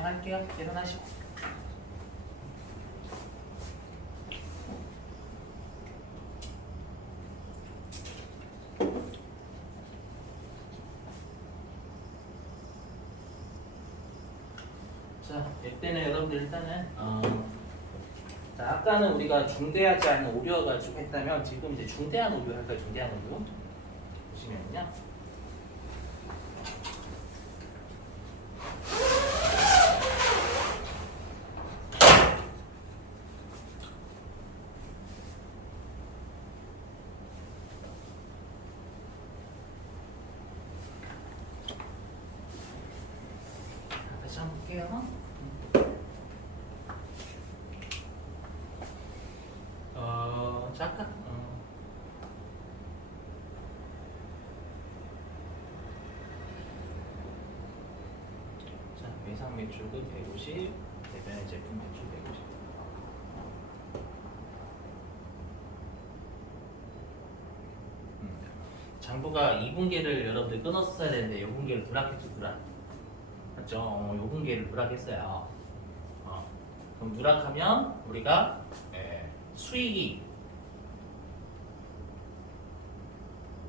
진행할게요. 일어나시고. 자, 이때는 여러분들 일단은 자, 아까는 우리가 중대하지 않은 오류여가지고 했다면 지금 이제 중대한 오류 할까요? 중대한 오류 보시면요. 다시 한번 볼게요. 잠깐. 자, 외상 매출은 150, 대변의 제품 매출 150. 장부가 2분기를 여러분들 끊었어야 되는데 5분기를 누락했죠, 누락. 맞죠? 5분기를 누락했어요. 그럼 누락하면 우리가 수익이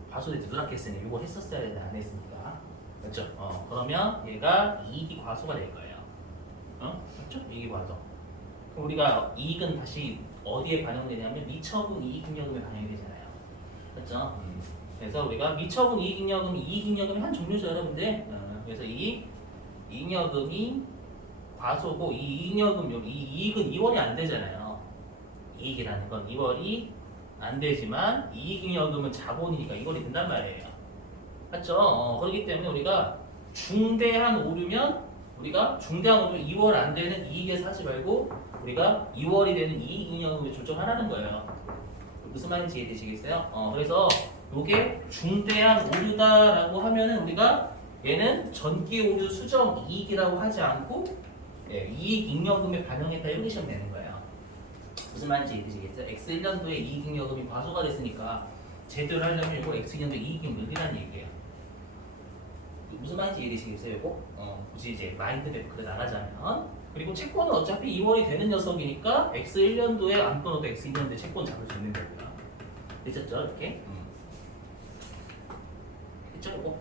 과소돼서 누락했으니 이거 했었어야 되는데 안 했으니까. 맞죠? 그러면 얘가 이익이 과소가 될 거예요. 맞죠? 이익이 과소. 그럼 우리가 이익은 다시 어디에 반영되냐면 미처분 이익잉여금에 반영이 되잖아요. 맞죠? 그래서 우리가 미처분 이익잉여금이 이익잉여금이 한 종류죠, 여러분들. 그래서 이 잉여금이 과소고 이 이익잉여금 이 이익은 2월이 안 되잖아요. 이익이라는 건 2월이 안 되지만 이익잉여금은 자본이니까 2월이 된단 말이에요. 맞죠? 그렇기 때문에 우리가 중대한 오류면 우리가 중대한 오류 2월 안 되는 이익에서 하지 말고 우리가 2월이 되는 이익잉여금에 조정하라는 거예요. 무슨 말인지 이해되시겠어요? 그래서 이게 중대한 오류다라고 하면은 우리가 얘는 전기 오류 수정 이익이라고 하지 않고 이익잉여금에 반영했다 이렇게 시면 되는 거예요. 무슨 말인지 이해되시겠어요? X1년도에 이익잉여금이 과소가 됐으니까 제대로 하려면 이거 X2년도 이익잉여금 늘리라는 얘기예요. 무슨 말인지 이해되시겠어요? 이거? 굳이 이제 마인드맵으로 나가자면 그리고 채권은 어차피 2월이 되는 녀석이니까 X1년도에 안 끊어도 X2년도에 채권 잡을 수 있는 거고요. 됐죠? 이렇게? 됐죠? 이거?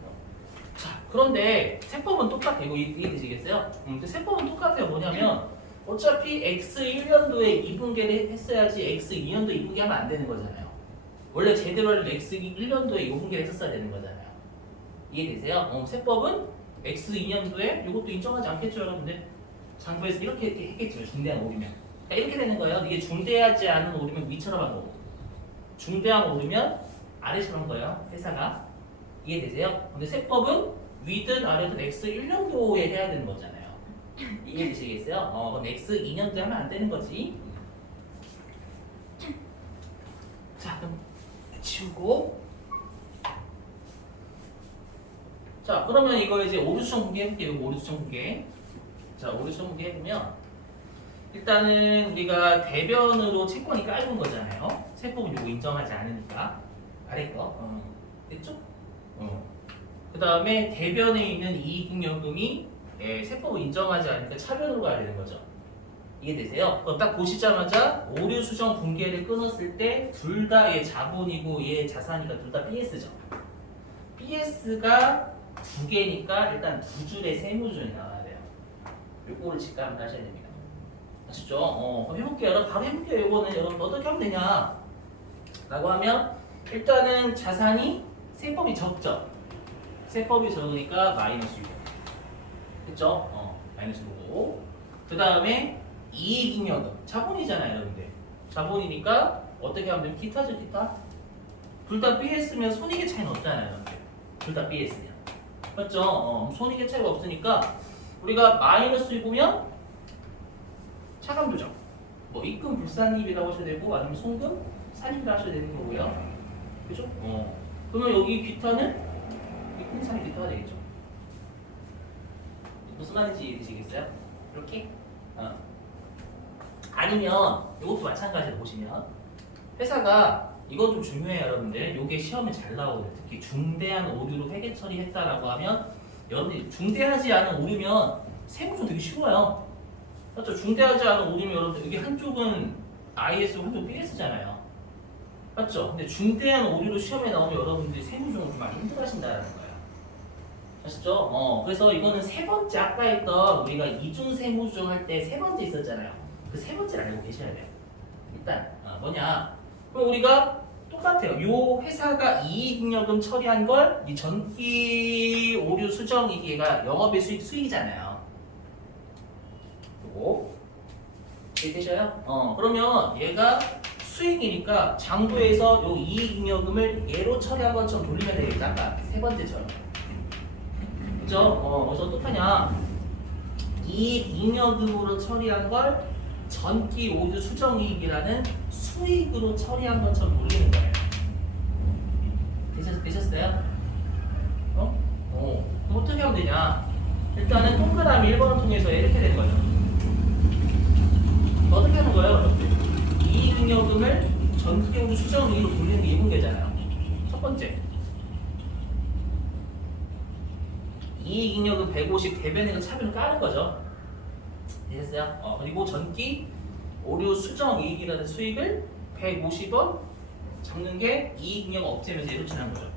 자, 그런데 세법은 똑같아요. 이거 이해되시겠어요? 세법은 똑같아요. 뭐냐면 어차피 X1년도에 2분기를 했어야지 X2년도 2분기 하면 안 되는 거잖아요. 원래 제대로 하려면 X1년도에 2분기를 했었어야 되는 거잖아요. 이해되세요? 세법은 X2년도에 이것도 인정하지 않겠죠, 여러분들? 장부에서 이렇게 했겠죠, 중대한 오류면. 그러니까 이렇게 되는 거예요. 이게 중대하지 않은 오류면 위처럼 한 거고, 중대한 오류면 아래처럼 한 거예요, 회사가. 이해되세요? 근데 세법은 위든 아래든 X1년도에 해야 되는 거잖아요. 이해되시겠어요? 그럼 X2년도에 하면 안 되는 거지. 자, 그럼 치우고. 자, 그러면 이거 이제 오류 수정 공개 해볼게요. 오류 수정 공개. 자, 오류 수정 공개 해보면 일단은 우리가 대변으로 채권이 깔은 거잖아요. 세법은 이거 인정하지 않으니까 아래 거. 됐죠? 그 다음에 대변에 있는 이익잉여금이 세법을 인정하지 않으니까 차변으로 가야 되는 거죠. 이해되세요? 그럼 딱 보시자마자 오류 수정 분계를 끊었을 때 둘 다 얘 자본이고 얘 자산이니까 둘 다 BS죠. BS가 두 개니까 일단 두 줄의 세무준이 나와야 돼요. 요거를 직감을 하셔야 됩니다. 아시죠? 그럼 해볼게요. 여러분 바로 해볼게요. 요거는 여러분 어떻게 하면 되냐? 라고 하면 일단은 자산이 세법이 적죠. 세법이 적으니까 마이너스 6. 그쵸? 마이너스 5고. 그 다음에 이익잉여금. 자본이잖아요, 여러분들. 자본이니까 어떻게 하면 되면 기타죠, 기타. 둘 다 BS면 손익의 차이는 없잖아요, 여러분들. 둘 다 BS면. 맞죠? 손익의 차이가 없으니까 우리가 마이너스 6이면 차감 조정. 뭐 입금 불산입이라고 하셔야 되고 아니면 송금 산입이라고 하셔야 되는 거고요. 그죠? 그러면 여기 기타는 입금 산입 기타가 되겠죠. 무슨 말인지 이해되시겠어요? 이렇게? 아니면 이것도 마찬가지로 보시면 회사가 이건 좀 중요해요, 여러분들. 이게 시험에 잘 나오거든요. 특히 중대한 오류로 회계 처리했다라고 하면 여러분들이 중대하지 않은 오류면 세무좀 되게 쉬워요. 맞죠? 중대하지 않은 오류면 여러분들 여기 한쪽은 IS고 한쪽 BS잖아요. 맞죠? 근데 중대한 오류로 시험에 나오면 여러분들이 세무중을 좀 많이 힘들어하신다는 거예요. 아시죠? 그래서 이거는 세 번째 아까 했던 우리가 이중 세무중 할 때 세 번째 있었잖아요. 그 세 번째를 알고 계셔야 돼요. 일단 뭐냐? 그럼 우리가 똑같아요. 요 회사가 이익잉여금 처리한 걸 이 전기 오류 수정이기가 영업의 수익이잖아요. 요거 이해되셔요? 그러면 얘가 수익이니까 장부에서 요 이익잉여금을 얘로 처리한 것처럼 돌리면 되겠죠. 아까 세 번째처럼. 그죠? 그래서 어떡하냐? 이익잉여금으로 처리한 걸 전기 오류 수정이익이라는 수익으로 처리한 것처럼 돌리는 거예요. 되셨어요? 그럼 어떻게 하면 되냐? 일단은 동그라미 1번을 통해서 이렇게 되는 거죠. 어떻게 하는 거예요, 여러분들? 이익잉여금을 전기 오류 수정이익으로 돌리는 게 이 문제잖아요. 첫 번째. 이익잉여금 150 대변액을 차변을 까는 거죠. 되셨어요? 그리고 전기 오류 수정 이익이라는 수익을 150원 잡는 게 이익잉여금 없애면서 얘로 치는 거죠.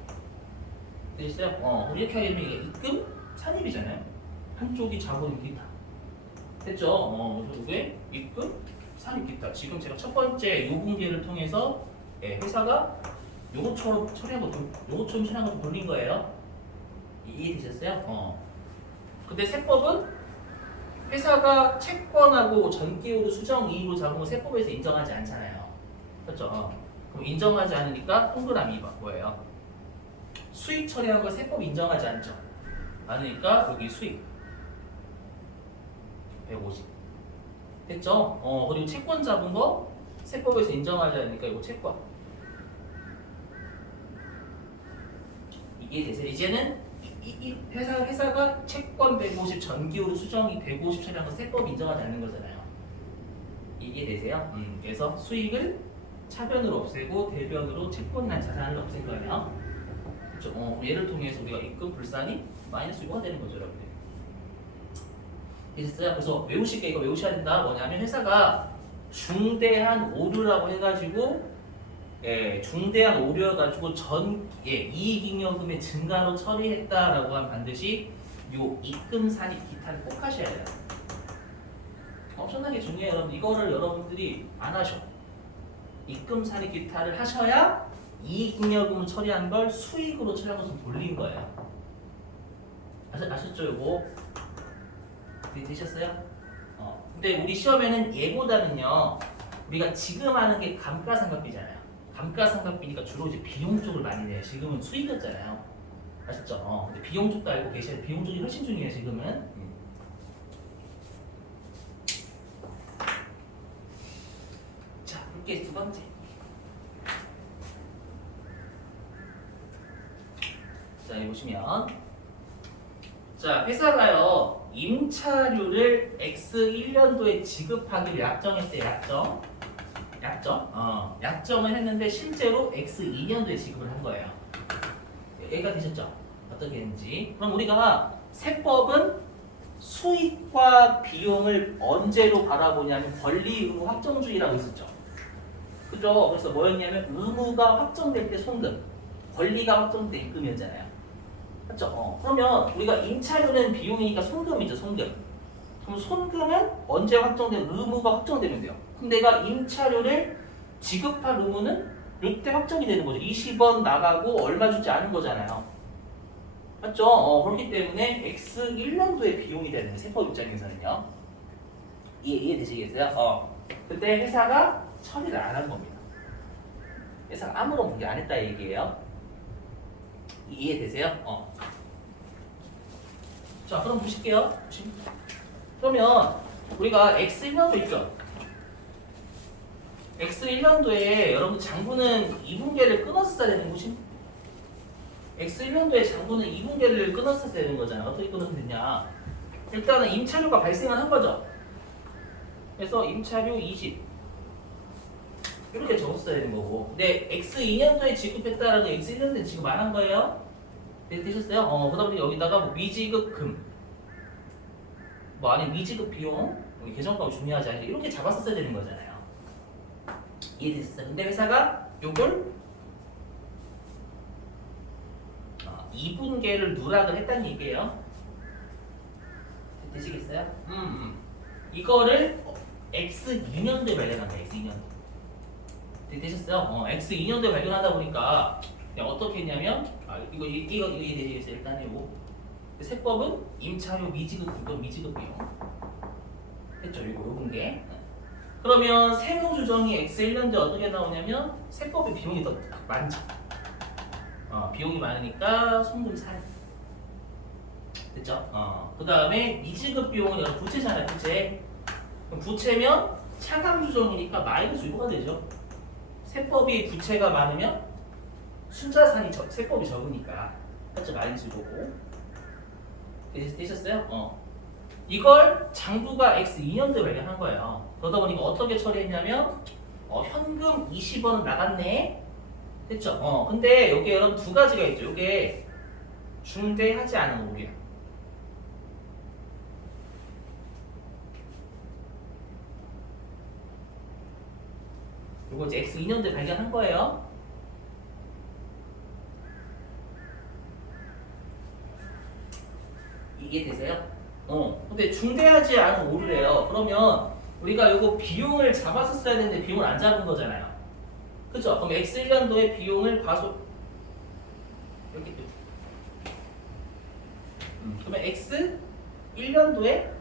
되셨어요? 이렇게 하게 되면 이게 입금 산입이잖아요. 한쪽이 자본 기타. 됐죠? 그래서 이게 입금 산입 기타. 지금 제가 첫 번째 요분계를 통해서 회사가 요거처럼 처리한 거, 요거처럼 처리한 거 돌린 거예요. 이해되셨어요? 근데 세법은 회사가 채권하고 전기오류 수정 이익으로 잡은 거 세법에서 인정하지 않잖아요. 그렇죠? 그럼 인정하지 않으니까 동그라미 뭐예요? 수익 처리한 거 세법 인정하지 않죠. 않으니까 여기 수익 150 됐죠? 그리고 채권 잡은 거 세법에서 인정하지 않으니까 이거 채권 이해되세요? 이제는 이 회사가 채권 150 전기오류 수정이 150 처리한 거 세법 인정하지 않는 거잖아요. 이해되세요? 그래서 수익을 차변으로 없애고 대변으로 채권이나 자산을 없앤 거예요. 그렇죠? 얘를 통해서 우리가 입금 불산이 마이너스 6가 되는 거죠, 여러분들. 이해됐어요? 그래서 외우실 게 이거 외우셔야 된다. 뭐냐면 회사가 중대한 오류라고 해가지고 중대한 오류여가지고 이익잉여금의 증가로 처리했다라고 하면 반드시 요 입금 산입 기타를 꼭 하셔야 돼요. 엄청나게 중요해요, 여러분. 이거를 여러분들이 안 하셔. 입금 산입 기타를 하셔야 이익잉여금을 처리한 걸 수익으로 처리한 것을 돌린 거예요. 아셨죠, 요거? 되셨어요? 근데 우리 시험에는 얘보다는요, 우리가 지금 하는 게 감가상각비잖아요. 감가상각비니까 주로 이제 비용 쪽을 많이 내요. 지금은 수익이었잖아요. 아셨죠? 근데 비용 쪽도 알고 계셔야 돼요. 비용 쪽이 훨씬 중요해요, 지금은. 자, 이렇게 두 번째. 자, 여기 보시면. 자, 회사가요, 임차료를 X1년도에 지급하기로 약정했대요, 약정을 했는데 실제로 X2년도에 지급을 한 거예요. 얘가 되셨죠? 어떻게 했는지. 그럼 우리가 세법은 수익과 비용을 언제로 바라보냐면 권리 의무 확정주의라고 있었죠. 그죠? 그래서 뭐였냐면 의무가 확정될 때 송금, 권리가 확정될 때 입금이었잖아요. 맞죠? 그러면 우리가 임차료는 비용이니까 송금이죠, 송금. 그럼 송금은 언제 확정된 의무가 확정되면 돼요. 그럼 내가 임차료를 지급할 의무는 이때 확정이 되는 거죠. 20원 나가고 얼마 주지 않은 거잖아요. 맞죠? 그렇기 때문에 X 1년도의 비용이 되는 세법 입장에서는요. 이해되시겠어요? 그때 회사가 처리를 안 한 겁니다. 회사가 아무런 문제 안 했다 얘기예요. 이해되세요? 자, 그럼 보실게요. 그러면 우리가 X1년도 있죠? X1년도에 여러분 장부는 2분계를 끊었어야 되는 거지? X1년도에 장부는 2분계를 끊었어야 되는 거잖아. 어떻게 끊으면 되냐? 일단은 임차료가 발생을 한 거죠. 그래서 임차료 20 이렇게 적었어야 되는 거고, 근데 X2년도에 지급했다라고 X1년도에 지급 안 한 거예요? 되셨어요? 그러다 보니 여기다가 뭐 미지급금, 뭐 아니 미지급 비용, 우리 계정값 중요하지 않게 이렇게 잡았었어야 되는 거잖아요. 이해되셨어요? 근데 회사가 요걸 2분계를 누락을 했다는 얘기예요. 되시겠어요? 이거를 X2년도에 발견한 거예요. X2년도. 되셨어요? X2년도에 발견하다 보니까 그냥 어떻게 했냐면 이거 이해되시겠어요? 일단 이거 세법은 임차료 미지급 비용 했죠. 이거 요분계. 그러면 세무 조정이 X1년도에 어떻게 나오냐면 세법의 비용이 더 많죠. 비용이 많으니까 송금 살. 됐죠? 그 다음에 미지급 비용은 여러 부채잖아요. 부채. 그럼 부채면 차감 조정이니까 마이너스 유보가 되죠. 세법이 부채가 많으면 순자산이 세법이 적으니까 그렇죠. 마이너스 유보고. 되셨어요? 이걸 장부가 X2년도에 발견한 거예요. 그러다 보니까 어떻게 처리했냐면 현금 20원은 나갔네. 됐죠? 근데 여기 여러분 두 가지가 있죠. 이게 중대하지 않은 오류. 이거 이제 X2년도에 발견한 거예요. 이게 되세요? 근데 중대하지 않은 오류래요. 그러면 우리가 이거 비용을 잡았었어야 되는데 비용을 안 잡은 거잖아요. 그죠? 그럼 X1년도에 비용을 과소 이렇게 그러면 X1년도에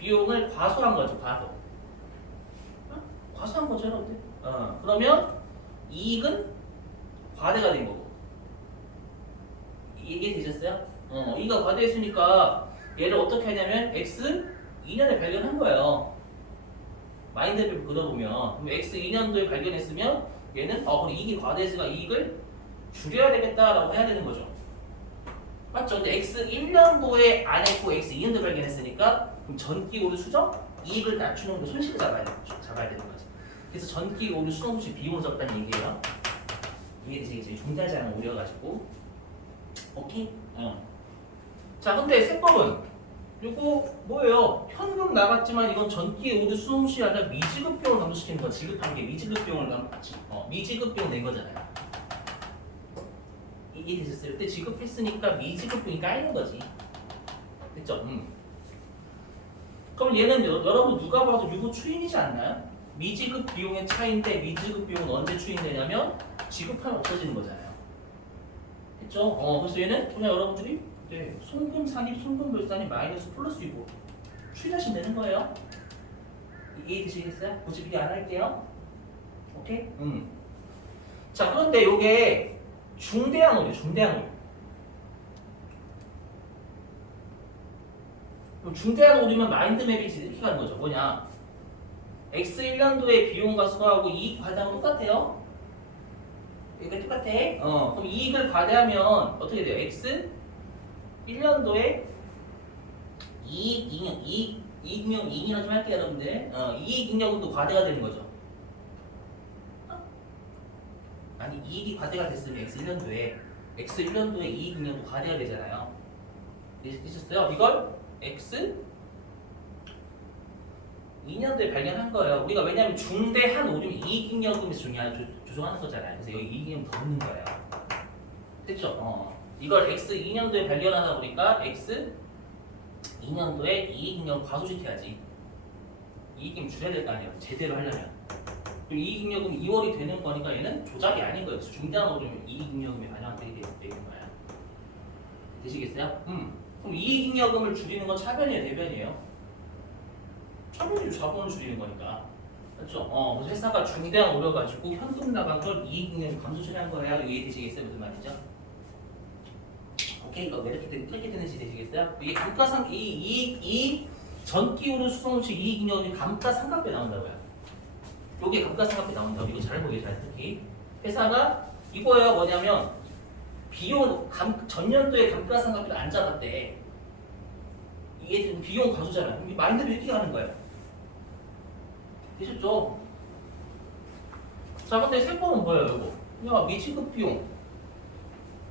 비용을 과소한 거죠. 과소한 거죠, 여러분들. 그러면 이익은 과대가 된 거고. 이게 되셨어요? 이가 과대했으니까 얘를 어떻게 하냐면 X2년에 발견한 거예요. 마인드맵을 그려보면 그럼 X2년도에 발견했으면 얘는 그럼 이익이 과대했으니까 이익을 줄여야 되겠다라고 해야 되는 거죠. 맞죠? 근데 X1년도에 안 했고 X2년도에 발견했으니까 그럼 전기 오류 수정 이익을 낮추는 거 손실을 잡아야 되는 거죠. 그래서 전기 오류 수정 손실 비용을 적다는 얘기예요. 이해되시겠어요? 중대하지 않은 오류여가지고 오케이? 자, 근데 세법은 이거 뭐예요? 현금 나갔지만 이건 전기 오류 수송시 아니라 미지급 비용을 감소시키는 거. 지급한 게 미지급 비용을 미지급 비용 낸 거잖아요. 이게 되셨어요? 그때 지급했으니까 미지급 비용이 깔린 거지. 됐죠? 그럼 얘는 여러분 누가 봐도 유보 추인이지 않나요? 미지급 비용의 차이인데 미지급 비용은 언제 추인되냐면 지급하면 없어지는 거잖아요. 됐죠? 그래서 얘는 그냥 여러분들이 송금 산입, 송금 결산이 마이너스 플러스 이고 추인하시면 되는 거예요. 이해되시겠어요? 굳이 비교 안 할게요. 오케이? 자, 그런데 요게 중대한 오류. 중대한 오류면 마인드맵이 이렇게 가는 거죠. 뭐냐? X1년도의 비용과 수하고 이익 과장은 똑같아요. 이게 똑같아. 그럼 이익을 과대하면 어떻게 돼요? X 1년도에 이익잉여좀 할게요, 여러분들. 이익잉여금도 과대가 되는 거죠. 아니, 이익이 과대가 됐으면 X 1년도에 이익잉여도 과대가 되잖아요. 되셨어요? 이걸 X 2년도에 발견한 거예요. 우리가 왜냐하면 중대한 오류면 이익잉여금에서 조정하는 거잖아요. 그래서 여기 이익잉여금 더 넣는 거예요. 됐죠? 이걸 X2년도에 발견하다 보니까 X2년도에 이익잉여금 과소시켜야지. 이익잉여금 줄여야 될 거 아니에요. 제대로 하려면. 그리고 이익잉여금 2월이 되는 거니까 얘는 조작이 아닌 거예요. 그래서 중대한 오류면 이익잉여금이 반영되게 되는 거예요. 되시겠어요? 그럼 이익잉여금을 줄이는 건 차변이에요, 대변이에요? 차변이죠. 자본을 줄이는 거니까. 그렇죠? 그래서 회사가 중대한 오류 가지고 현금 나간 걸 이익잉여금 감소 처리한 거예요. 이해되시겠어요? 무슨 말이죠? 오케이, 이거 왜 이렇게 되는지 되시겠어요? 이게 감가상 이 전기 오류 수송시 이익잉여금이 감가상각비에 나온다고요. 요게 감가상각비 나온다고. 이거 잘 보여요, 잘 특히. 회사가 이거예요. 뭐냐면 비용 전년도에 감가상각비를 안 잡았대. 이게 비용 과소잖아요. 그럼 마인드를 이렇게 가는 거예요. 되셨죠? 자, 근데 세법은 뭐예요, 이거? 그냥 미지급 비용.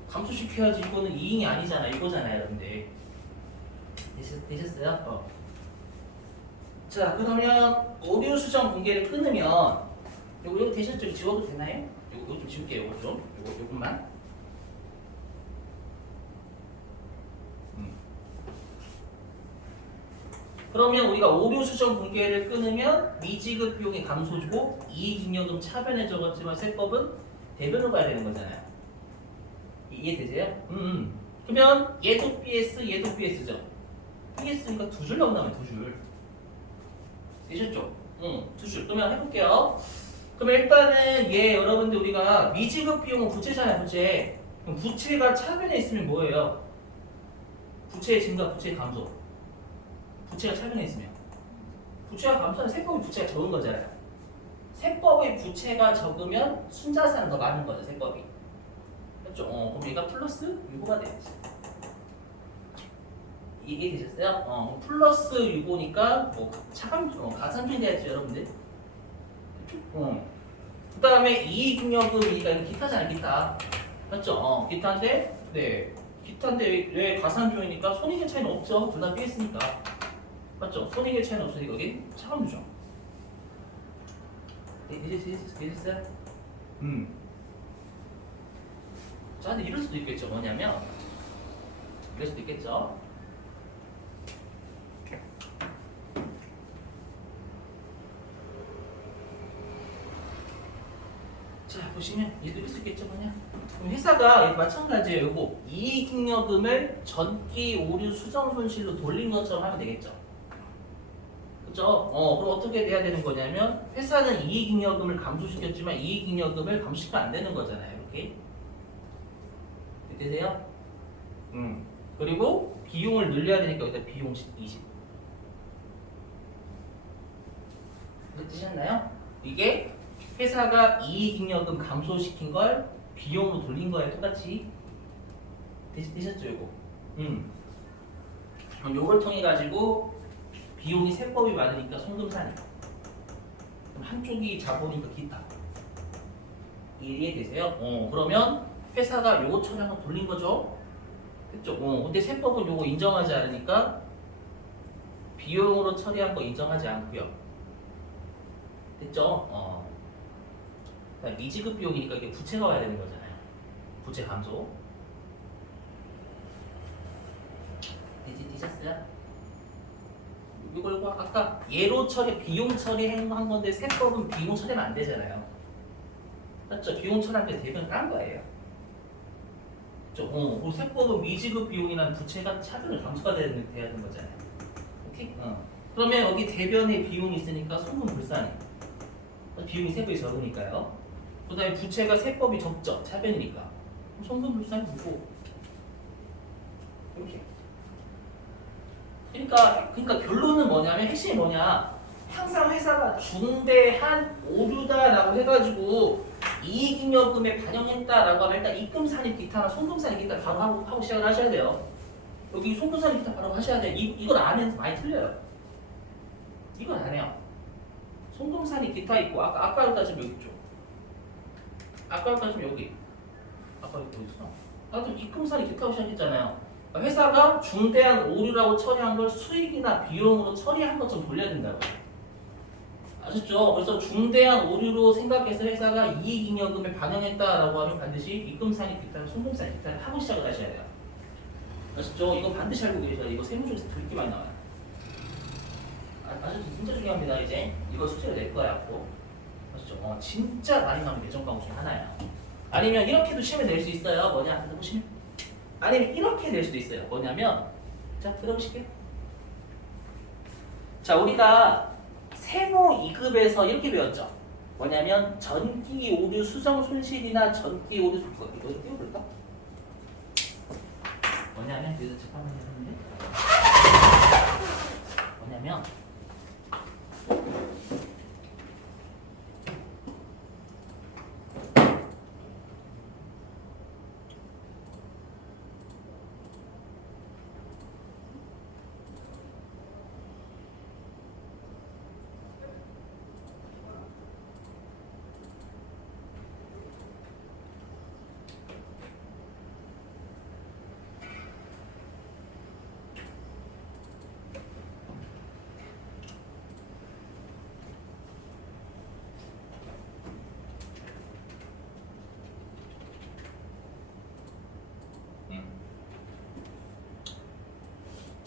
감소시켜야지. 이거는 이잉이 아니잖아. 이거잖아요, 여러분들. 되셨어요? 자, 그러면 오류 수정 공개를 끊으면 요거 되셨죠? 지워도 되나요? 요거 좀 지울게요. 요것만. 그러면 우리가 오류 수정 공개를 끊으면 미지급 비용이 감소주고 이익잉여금 차변에 적었지만 세법은 대변으로 가야 되는 거잖아요. 이해되세요? 그러면 얘도 BS, 얘도 BS죠. BS니까 두 줄 나온다면 두 줄. 되셨죠? 두 줄. 그러면 해볼게요. 그러면 일단은 얘 여러분들 우리가 미지급 비용은 부채잖아요, 부채. 그럼 부채가 차변에 있으면 뭐예요? 부채의 증가, 부채의 감소. 부채가 차변에 있으면 부채가 감소하면 세법의 부채가 적은 거잖아요. 세법의 부채가 적으면 순자산은 더 많은 거죠, 세법이. 그렇죠? 그럼 얘가 플러스 유보가 돼야지. 이게 되셨어요? 플러스 유보니까 뭐 가산점이 돼야지, 여러분들. 그렇죠? 그 다음에 이익잉여금이니까 이거 기타잖아요, 기타. 맞죠? 기타인데, 네. 기타인데 왜 가산점이니까 손익의 차이는 없죠. 둘 다 BS니까. 맞죠? 손익의 차이는 없으니까 여기 차감주죠. 되셨어요? 자, 근데 이럴 수도 있겠죠. 뭐냐면 이럴 수도 있겠죠. 자, 보시면 얘도 이럴 수 있겠죠. 뭐냐? 그럼 회사가 마찬가지예요. 요거 이익잉여금을 전기 오류 수정 손실로 돌린 것처럼 하면 되겠죠. 그죠? 그럼 어떻게 돼야 되는 거냐면 회사는 이익잉여금을 감소시켰지만 이익잉여금을 감소시키면 안 되는 거잖아요. 이렇게 되세요? 그리고 비용을 늘려야 되니까 여기다 비용 20. 되셨나요? 이게 회사가 이익잉여금 감소시킨 걸 비용으로 돌린 거예요. 똑같이. 되셨죠, 이거? 그럼 요걸 통해 가지고 비용이 세법이 많으니까 송금사니. 그럼 한쪽이 자본이니까 기타. 이해되세요? 그러면 회사가 요거 처리한 돌린 거죠. 그쵸? 근데 세법은 요거 인정하지 않으니까 비용으로 처리한 거 인정하지 않고요. 됐죠? 미지급 비용이니까 이게 부채가 와야 되는 거잖아요. 부채 감소. 되셨어요? 이걸 아까 예로 처리, 비용 처리한 건데 세법은 비용 처리하면 안 되잖아요. 맞죠? 비용 처리할 때 대변 깐 거예요. 그렇죠? 그리고 세법은 미지급 비용이나 부채가 차변을 감소가 돼야 되는 거잖아요. 오케이? 그러면 여기 대변에 비용이 있으니까 소금 불산이. 비용이 세법이 적으니까요. 그 다음에 부채가 세법이 적죠. 차변이니까. 소금 불산이 되고. 이렇게. 그러니까 결론은 뭐냐면 핵심이 뭐냐? 항상 회사가 중대한 오류다라고 해가지고 이익잉여금에 반영했다라고 하면 일단 입금산입 기타나 송금산입 기타 바로 하고 시작을 하셔야 돼요. 여기 송금산입 기타 바로 하셔야 돼요. 이걸 안 해서 많이 틀려요. 이건 안 해요. 송금산입 기타 있고 아까 지금 여기 있죠. 아까 지금 여기. 아까 여기 있어. 나도 입금산입 기타하고 시작했잖아요. 회사가 중대한 오류라고 처리한 걸 수익이나 비용으로 처리한 것처럼 돌려야 된다고. 아셨죠? 그래서 중대한 오류로 생각해서 회사가 이익잉여금에 반영했다라고 하면 반드시 입금산입 기타, 송금산입 기타를 하고 시작을 하셔야 돼요. 아셨죠? 이거 반드시 알고 계셔야 돼요. 이거 세무조에서 되게 많이 나와요. 아셨죠? 진짜 중요합니다. 이제 이거 숙제로 낼 거야 앞으로. 아셨죠? 진짜 많이 나오는 예전 과목 중에 하나예요. 아니면 이렇게도 시험에 낼 수 있어요. 뭐냐? 보시면. 아니면 이렇게 낼 수도 있어요. 뭐냐면 자 들어보실게요. 자 우리가 세무 2급에서 이렇게 배웠죠. 뭐냐면 전기 오류 수정 손실이나 전기 오류 이거 띄워볼까? 뭐냐면 여기서 잠깐만 해보는데 뭐냐면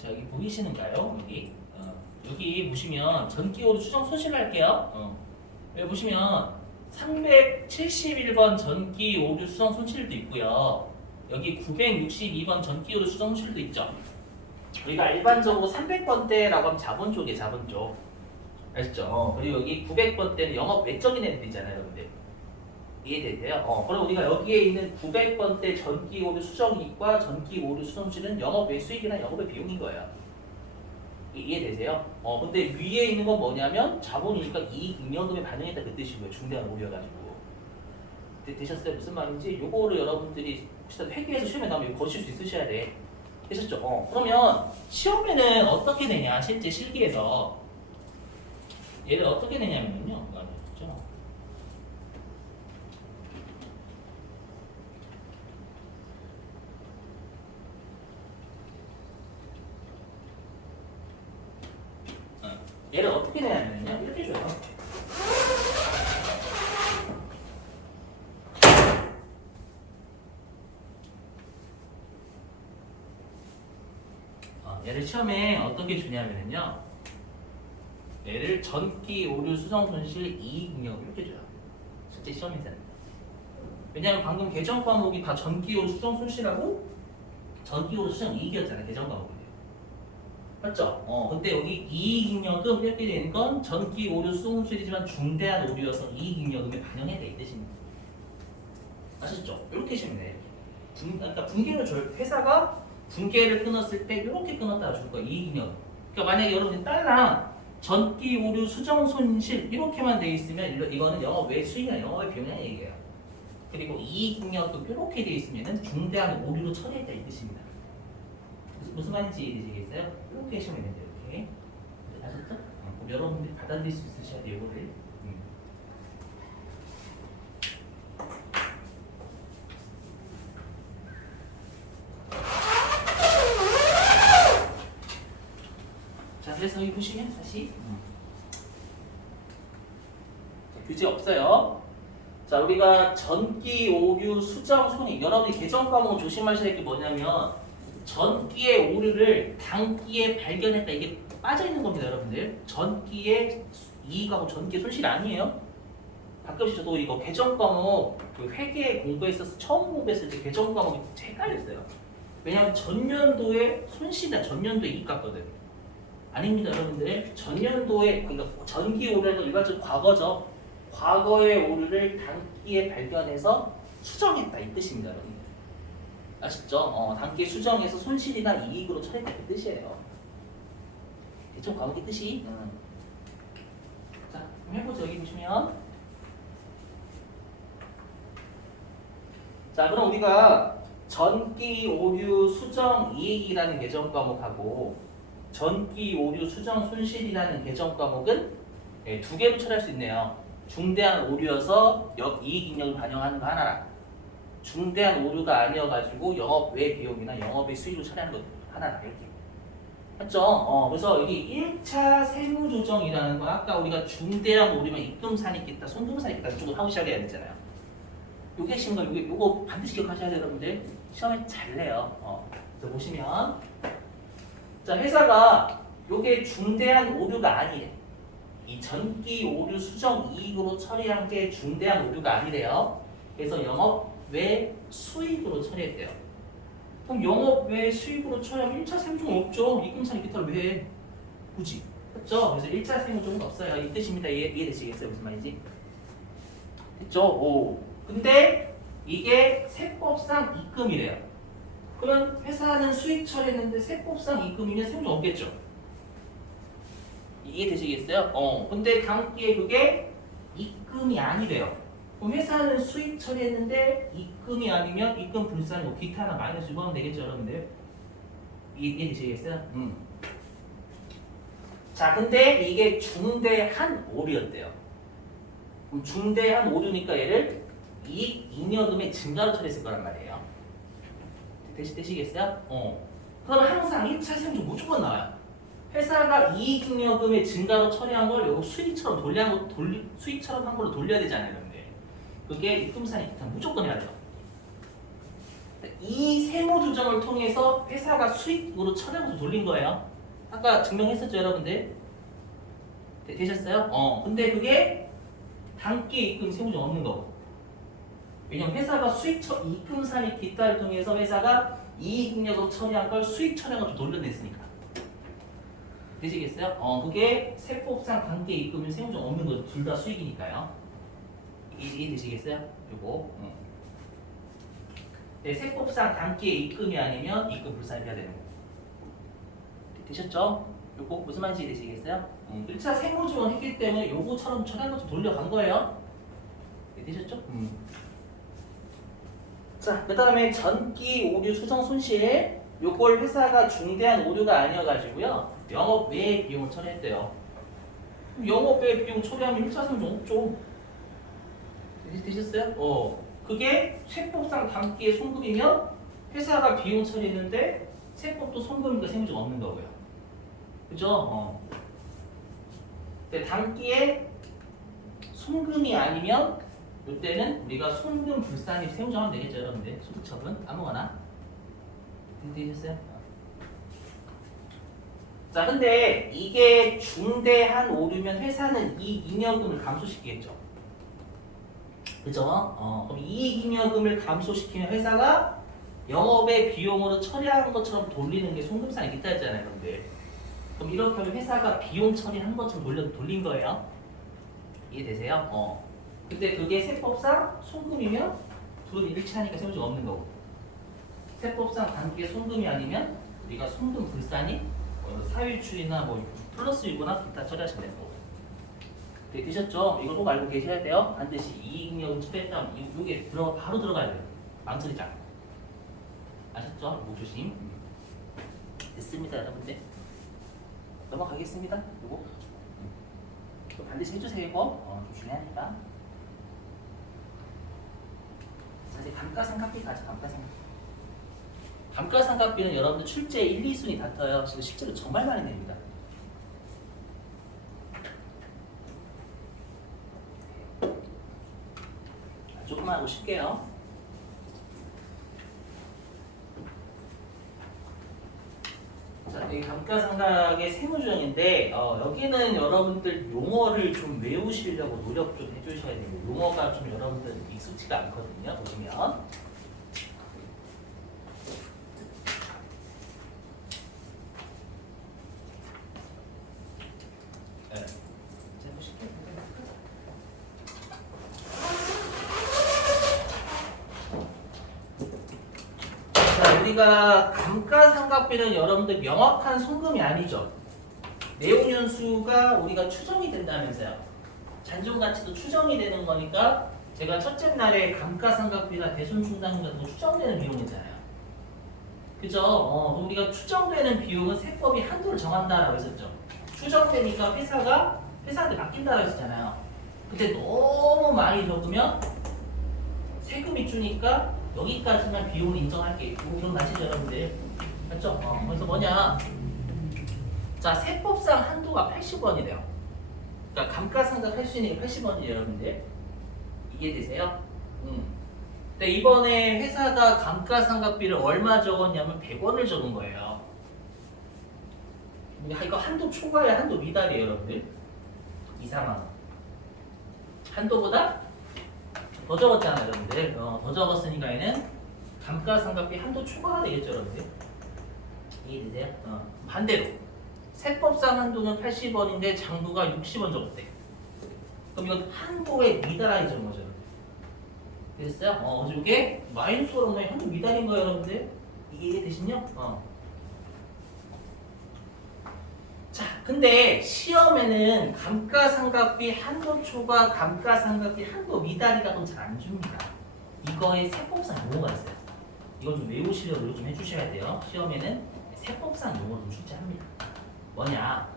자, 여기 보이시는가요? 여기 보시면 전기오류 수정 손실을 할게요. 여기 보시면 371번 전기오류 수정 손실도 있고요. 여기 962번 전기오류 수정 손실도 있죠. 우리가 일반적으로 300번대라고 하면 자본 쪽이에요. 자본 쪽. 아시죠? 그리고 여기 900번대는 영업 외적인 애들 있잖아요. 여러분들. 이해되세요? 그럼 우리가 여기에 있는 900번대 전기오류 수정이익과 전기오류 수정 손실은 영업 외수익이나 영업의 비용인 거예요. 이해되세요? 근데 위에 있는 건 뭐냐면 자본이니까 이익 잉여금에 반영했다 그 뜻이고요. 중대한 오류여가지고. 되셨어요? 무슨 말인지 요거를 여러분들이 혹시 회계에서 시험에 나오면 거실 수 있으셔야 돼. 되셨죠? 그러면 시험에는 어떻게 되냐? 실제 실기에서 얘를 어떻게 되냐면요. 그렇죠? 얘를 어떻게 내냐면요 이렇게 줘요. 얘를 시험에 어떻게 주냐면요 얘를 전기 오류 수정 손실 이익 잉여 이렇게 줘요. 실제 시험에서는. 왜냐하면 방금 개정 과목이 다 전기 오류 수정 손실하고 전기 오류 수정 이익이었잖아요. 개정 과목이. 맞죠? 근데 여기 이익잉여금 이렇게 되는 건 전기 오류 수정 손실이지만 중대한 오류여서 이익잉여금에 반영해야 돼 이 뜻입니다. 아셨죠? 이렇게 하시면 돼요. 그러니까 분기를 줄 회사가 분기를 끊었을 때 이렇게 끊었다가 줄 거예요. 이익잉여금. 그러니까 만약에 여러분이 딸랑 전기 오류 수정 손실 이렇게만 돼 있으면 이거는 영업 외 수익이나 영업의 비용이라는 얘기예요. 그리고 이익잉여금 이렇게 돼 있으면은 중대한 오류로 처리했다 이 뜻입니다. 무슨 말인지 이해되시겠어요? 이렇게 하시면 되는데 이렇게 아셨죠? 그럼 여러분들이 받아들일 수 있으셔야 돼요 이거를. 자 그래서 여기 보시면 다시 자, 규제 없어요. 자 우리가 전기 오류 수정 손익 여러분이 개정 과목 조심하셔야 할 게 뭐냐면 전기의 오류를 단기에 발견했다 이게 빠져있는 겁니다 여러분들. 전기의 이익하고 전기의 손실 아니에요. 가끔씩 저도 이거 개정 과목 그 회계 공부했어서 처음 공부했을 때 개정 과목이 헷갈렸어요. 왜냐하면 전년도에 손실이나 전년도에 이익 같거든. 아닙니다 여러분들. 전년도에 그러니까 전기 오류는 일반적으로 과거죠. 과거의 오류를 단기에 발견해서 수정했다 이 뜻입니다 여러분. 아시죠? 단계 수정해서 손실이나 이익으로 처리했다 그 뜻이에요. 대충 과목의 뜻이. 자, 그럼 해보죠. 여기 보시면. 자, 그럼 우리가 전기 오류 수정 이익이라는 개정 과목하고 전기 오류 수정 손실이라는 개정 과목은 두 개로 처리할 수 있네요. 중대한 오류여서 이익 잉여를 반영하는 거 하나랑. 중대한 오류가 아니어가지고 영업 외 비용이나 영업의 수익을 처리하는 것 하나라 이렇게 맞죠? 그래서 여기 1차 세무조정이라는 거 아까 우리가 중대한 오류면 입금산이 있겠다, 손금산이 있겠다 이쪽으로 하고 시작해야 되잖아요. 요게 신거 요거 반드시 기억하셔야 돼요 여러분들. 시험에 잘 내요. 그래서 보시면 자 회사가 요게 중대한 오류가 아니래. 이 전기 오류 수정 이익으로 처리한 게 중대한 오류가 아니래요. 그래서 영업 외 수익으로 처리했대요. 그럼 영업 외 수익으로 처리하면 1차 세무조정 없죠. 입금산 기타를 왜 해? 굳이. 그렇죠? 그래서 1차 세무조정은 없어요. 이 뜻입니다. 이해되시겠어요? 무슨 말인지? 됐죠? 오. 근데 이게 세법상 입금이래요. 그러면 회사는 수익 처리했는데 세법상 입금이면 세무조정 없겠죠? 이해되시겠어요? 근데 당기에 그게 입금이 아니래요. 그럼 회사는 수익 처리했는데 입금이 아니면 입금 불산 뭐 기타나 마이너스 유보하면 되겠죠 여러분들. 이해되시겠어요? 자 근데 이게 중대한 오류였대요. 그럼 중대한 오류니까 얘를 이익 잉여금의 증가로 처리했을 거란 말이에요. 되시겠어요? 그럼 항상 1차 세무조정 무조건 나와요. 회사가 이익 잉여금의 증가로 처리한 걸 요거 수익처럼 수익처럼 한 걸로 돌려야 되잖아요. 그게 입금산이 기타 무조건 해야 돼요. 이 세무 조정을 통해서 회사가 수익으로 처리하면서 돌린 거예요. 아까 증명했었죠, 여러분들? 되셨어요? 근데 그게 단기 입금 세무조정 없는 거고. 왜냐면 회사가 입금산입 기타를 통해서 회사가 이익잉여금 처리한 걸 수익 처리하고 돌려냈으니까. 되시겠어요? 그게 세법상 단기 입금은 세무조정 없는 거죠. 둘 다 수익이니까요. 이해 되시겠어요? 요거. 네, 세법상 단기의 입금이 아니면 입금 불산입해야 되는 거. 되셨죠? 요거 무슨 말인지 되시겠어요? 1차 세무조정 했기 때문에 요거처럼 처리한 것좀 돌려간 거예요. 네, 되셨죠? 자, 그 다음에 전기 오류 수정 손실. 요걸 회사가 중대한 오류가 아니어가지고요. 영업 외의 비용을 처리했대요. 영업 외의 비용 처리하면 1차 세무조정 없죠. 되셨어요? 그게 세법상 단기의 송금이면 회사가 비용 처리했는데 세법도 송금이니까 세무조정 없는 거고요. 그죠? 근데 단기에 송금이 아니면 이때는 우리가 송금 불산입 세무조정 하면 되겠죠, 여러분들. 소득처분 아무거나. 되셨어요? 자, 근데 이게 중대한 오류면 회사는 이익잉여금을 감소시키겠죠. 그죠? 그럼 이익잉여금을 감소시키면 회사가 영업의 비용으로 처리한 것처럼 돌리는 게 송금산이 있다 했잖아요, 여러분들. 그럼 이렇게 하면 회사가 비용 처리한 것처럼 돌린 거예요. 이해되세요? 근데 그게 세법상 송금이면 둘은 일치하니까 세무조정 없는 거고. 세법상 단기의 송금이 아니면 우리가 송금 불산이 사유출이나 플러스 유고나 기타 처리하시면 되는 거고. 네, 되셨죠? 이거 꼭 알고 계셔야 돼요. 반드시 이익잉여금 처리했다면 이게 바로 들어가야 돼요. 망설이지 않고. 아셨죠? 목 조심. 됐습니다, 여러분들. 넘어가겠습니다. 이거 반드시 해주세요. 이거 좀 중요하니까. 자, 이제 감가상각비 가자. 감가상각비. 감가상각비는 여러분들 출제 1, 2순위 다 떠요. 지금 실제로 정말 많이 냅니다. 조금만 하고 쉴게요. 자, 이 감가상각의 세무조정인데 여기는 여러분들 용어를 좀 외우시려고 노력 좀 해주셔야 돼요. 용어가 좀 여러분들 익숙지가 않거든요. 보시면 우리가 감가상각비는 여러분들 명확한 송금이 아니죠. 내용연수가 우리가 추정이 된다면서요. 잔존가치도 추정이 되는 거니까 제가 첫째 날에 감가상각비나 대손충당 같은 거 추정되는 비용이잖아요. 그죠? 우리가 추정되는 비용은 세법이 한도를 정한다라고 했었죠. 추정되니까 회사한테 맡긴다라고 했었잖아요. 근데 너무 많이 적으면 세금이 주니까 여기까지만 비용을 인정할게. 기억나시죠, 여러분들? 맞죠? 그래서 뭐냐? 자, 세법상 한도가 80원이래요. 그러니까 감가상각 할 수 있는 게 80원이에요, 여러분들. 이해되세요? 근데 이번에 회사가 감가상각비를 얼마 적었냐면 100원을 적은 거예요. 이거 한도 초과야, 한도 미달이에요, 여러분들. 2, 4만 원. 한도보다 더 적었잖아요, 여러분들. 더 적었으니까 얘는 감가상각비 한도 초과가 되겠죠, 여러분들. 이해되세요? 반대로 세법상 한도는 80원인데 장부가 60원 적었대. 그럼 이건 한도에 미달하게 적은 거죠. 됐어요? 그래서 이게 마이너스로 오면 한도 미달인 거예요, 여러분들. 이해되시냐? 자, 근데 시험에는 감가상각비 한도 초과, 감가상각비 한도 미달이라고는 잘 안 줍니다. 이거에 세법상 용어가 있어요. 이거 좀 외우시려고 좀 해주셔야 돼요. 시험에는 세법상 용어를 좀 출제합니다. 뭐냐?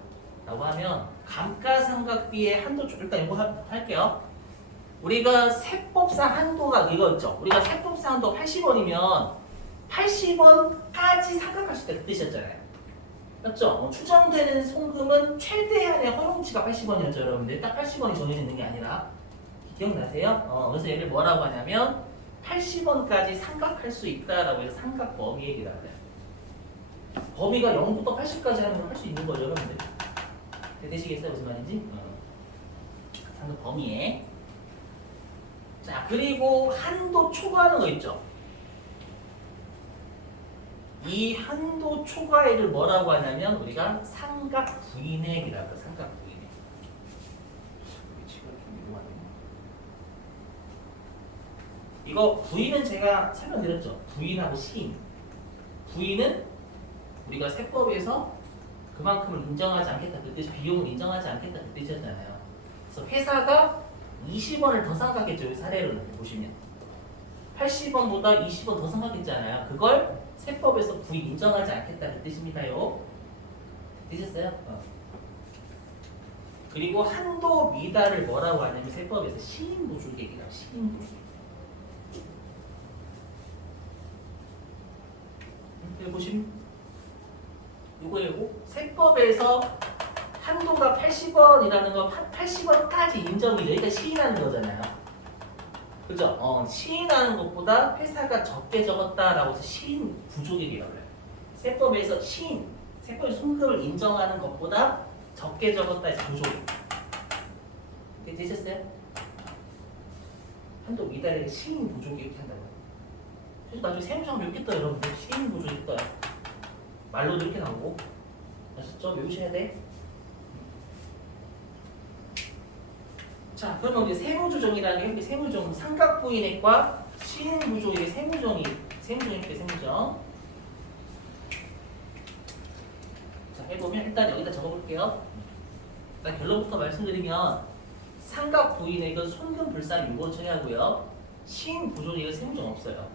라고 하면 감가상각비의 한도 초과, 일단 이거 할게요. 우리가 세법상 한도가 이거였죠. 우리가 세법상 한도 80원이면 80원까지 상각할 수 있다 그 뜻이었잖아요. 맞죠? 추정되는 송금은 최대한의 허용치가 80원이었죠, 여러분들. 딱 80원이 정해져 있는 게 아니라. 기억나세요? 그래서 얘를 뭐라고 하냐면 80원까지 상각할 수 있다라고 해서 상각 범위 얘기를 하요. 범위가 0부터 80까지 하는 걸 할 수 있는 거죠, 여러분들. 되시겠어요? 무슨 말인지? 상각 범위에. 자, 그리고 한도 초과하는 거 있죠? 이 한도 초과액을 뭐라고 하냐면 우리가 삼각 부인액이라고 해요. 삼각 부인액. 위치가 좀 이동하네. 이거 부인은 제가 설명드렸죠. 부인하고 시인. 부인은 우리가 세법에서 그만큼을 인정하지 않겠다 그 뜻이 비용을 인정하지 않겠다 그 뜻이었잖아요. 그래서 회사가 20원을 더 상각했죠. 이 사례를 보시면 80원보다 20원 더 상각했잖아요. 그걸 세법에서 부인 인정하지 않겠다 그 뜻입니다요. 되셨어요? 그리고 한도 미달을 뭐라고 하냐면 세법에서 시인부족액이라고 시인부족. 여기 보시면 이거 세법에서 한도가 80원이라는 건 80원까지 인정이죠. 그러니까 시인하는 거잖아요. 그죠? 시인하는 것보다 회사가 적게 적었다라고 해서 시인 부족액이라고 해요. 세법에서 세법의 손금을 인정하는 것보다 적게 적었다 해서 부족액. 이게 되셨어요? 한도 미달에 시인 부족액 이렇게 한다고. 그래서 나중에 세무상 몇 개 떠요, 여러분들. 시인 부족액 떠요. 말로도 이렇게 나오고. 아셨죠? 외우셔야 돼. 자, 그러면 우리 세무조정이라는 게 세무조정 삼각부인액과 시인부족액의 세무조정인데 세무정. 자, 해보면 일단 여기다 적어볼게요. 일단 결론부터 말씀드리면 삼각부인액은 손금불상 요거 쳐야 하고요. 시인부족액은 세무조정 없어요.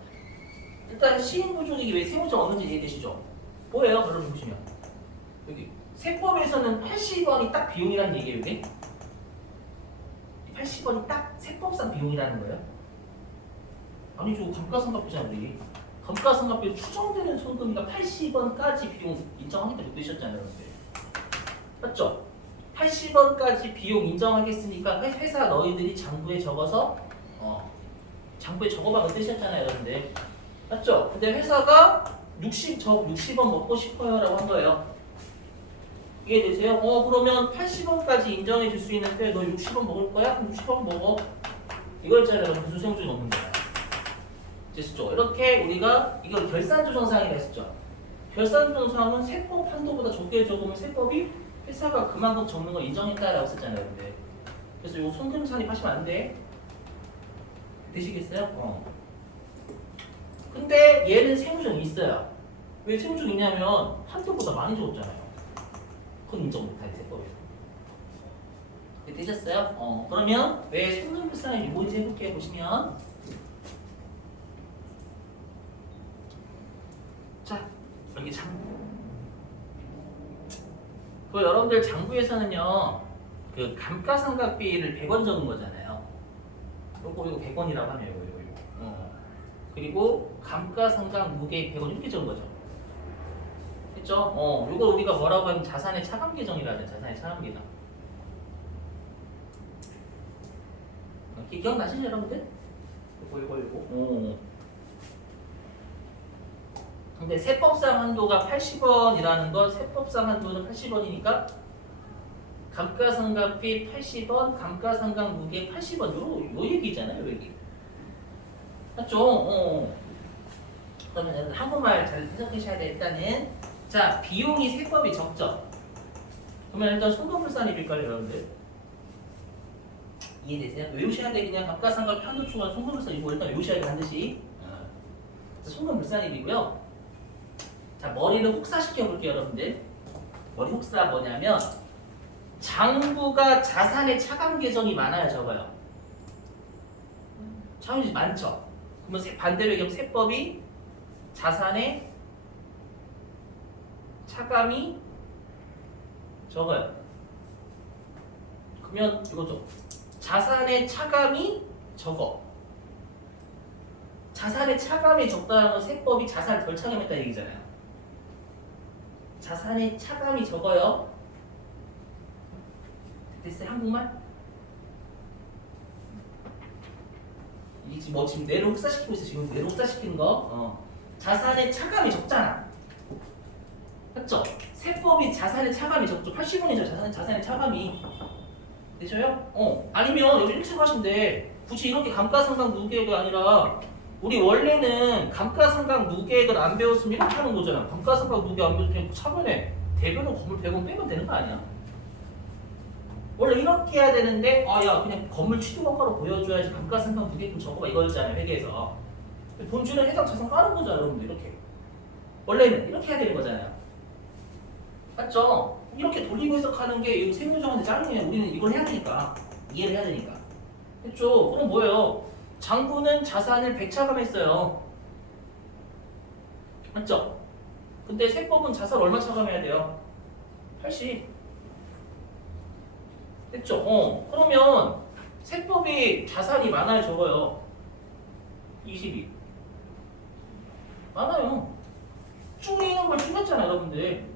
일단 시인부족액이 왜 세무조정 없는지 이해되시죠? 뭐예요? 여러분 보시면 여기 세법에서는 80원이 딱 비용이라는 얘기예요. 이게 80원이 딱 세법상 비용이라는 거예요? 아니죠. 감가상각비잖아 우리. 감가상각비 추정되는 손금이가 80원까지 비용 인정하겠다고 뜻이었잖아요. 여러분들. 맞죠? 80원까지 비용 인정하겠으니까 회사 너희들이 장부에 적어서 장부에 적어봐 그 뜻이었잖아요. 여러분들. 맞죠? 근데 회사가 60원 먹고 싶어요 라고 한 거예요. 이해되세요? 그러면 80원까지 인정해 줄 수 있는데 너 60원 먹을 거야? 그럼 60원 먹어. 이거였잖아요. 무슨 세무조정이 없는 거야. 됐죠? 이렇게 우리가 이걸 결산조정사항이라 했었죠. 결산조정사항은 세법 한도보다 적게 적으면 세법이 회사가 그만큼 적는 걸 인정했다라고 했었잖아요. 근데 그래서 이거 손금산입 하시면 안 돼. 되시겠어요? 근데 얘는 세무조정이 있어요. 왜 세무조정이 있냐면 한도보다 많이 적었잖아요. 그건 인정 못하게 세법에서. 되셨어요? 그러면 왜 손금불상이 뭔지 해볼게요. 보시면 자 여기 장부. 그 여러분들 장부에서는요 그 감가상각비를 100원 적은 거잖아요. 이거 100원이라고 하네요. 이거. 그리고 감가상각 무게 100원 이렇게 적은 거죠. 했죠? 이거 우리가 뭐라고 하면 자산의 차감 계정이라는 자산의 차감 계정. 기억나시죠, 여러분들? 이거. 근데 세법상 한도가 80원이라는 건 세법상 한도는 80원이니까 감가상각비 80원, 감가상각 무게 80원 요 얘기잖아요, 여기. 맞죠? 그러면 한국말 잘 해석하셔야 돼. 일단은 자 비용이 세법이 적죠. 그러면 일단 손금불산입일까요, 여러분들? 이해되세요? 외우셔야 돼. 그냥 감가상각 편도초과 손금불산 이거 일단 외우셔야 돼 반드시. 손금불산입이고요. 자 머리를 혹사시켜 볼게요, 여러분들. 머리 혹사 뭐냐면 장부가 자산의 차감 계정이 많아요, 적어요? 차감이 많죠. 그러면 반대로 얘기하면 세법이 자산의 차감이 적어요. 그러면 이거죠. 자산의 차감이 적어. 자산의 차감이 적다는 건 세법이 자산을 덜 차감했다는 얘기잖아요. 자산의 차감이 적어요. 됐어요? 한국말? 뭐 지금 뇌를 혹사시키고 있어. 지금 뇌를 혹사시키는 거. 자산의 차감이 적잖아. 맞죠? 세법이 자산의 차감이 적죠. 80원이죠. 자산의 차감이. 되셔요? 아니면 여기 이렇게 생각하시면 돼. 굳이 이렇게 감가상각 누계가 아니라 우리 원래는 감가상각 누계획을 안 배웠으면 이렇게 하는 거잖아. 감가상각 누계 안 배웠으면 그냥 차변에 대변은 건물 100원 빼면 되는 거 아니야? 원래 이렇게 해야 되는데 야 그냥 건물 취득원가로 보여줘야지 감가상각 누계 좀 적어봐 이거였잖아요 회계에서. 본주는 해당 자산 까는 거잖아 여러분들 이렇게. 원래는 이렇게 해야 되는 거잖아요. 맞죠? 이렇게 돌리고 해석하는 게 이거 세무조정한테 짜증이에요. 우리는 이걸 해야 되니까. 이해를 해야 되니까. 됐죠? 그럼 뭐예요? 장부는 자산을 100 차감했어요. 맞죠? 근데 세법은 자산 얼마 차감해야 돼요? 80. 됐죠? 그러면 세법이 자산이 많아요, 적어요? 22. 많아요. 줄이는 걸 줄였잖아, 여러분들.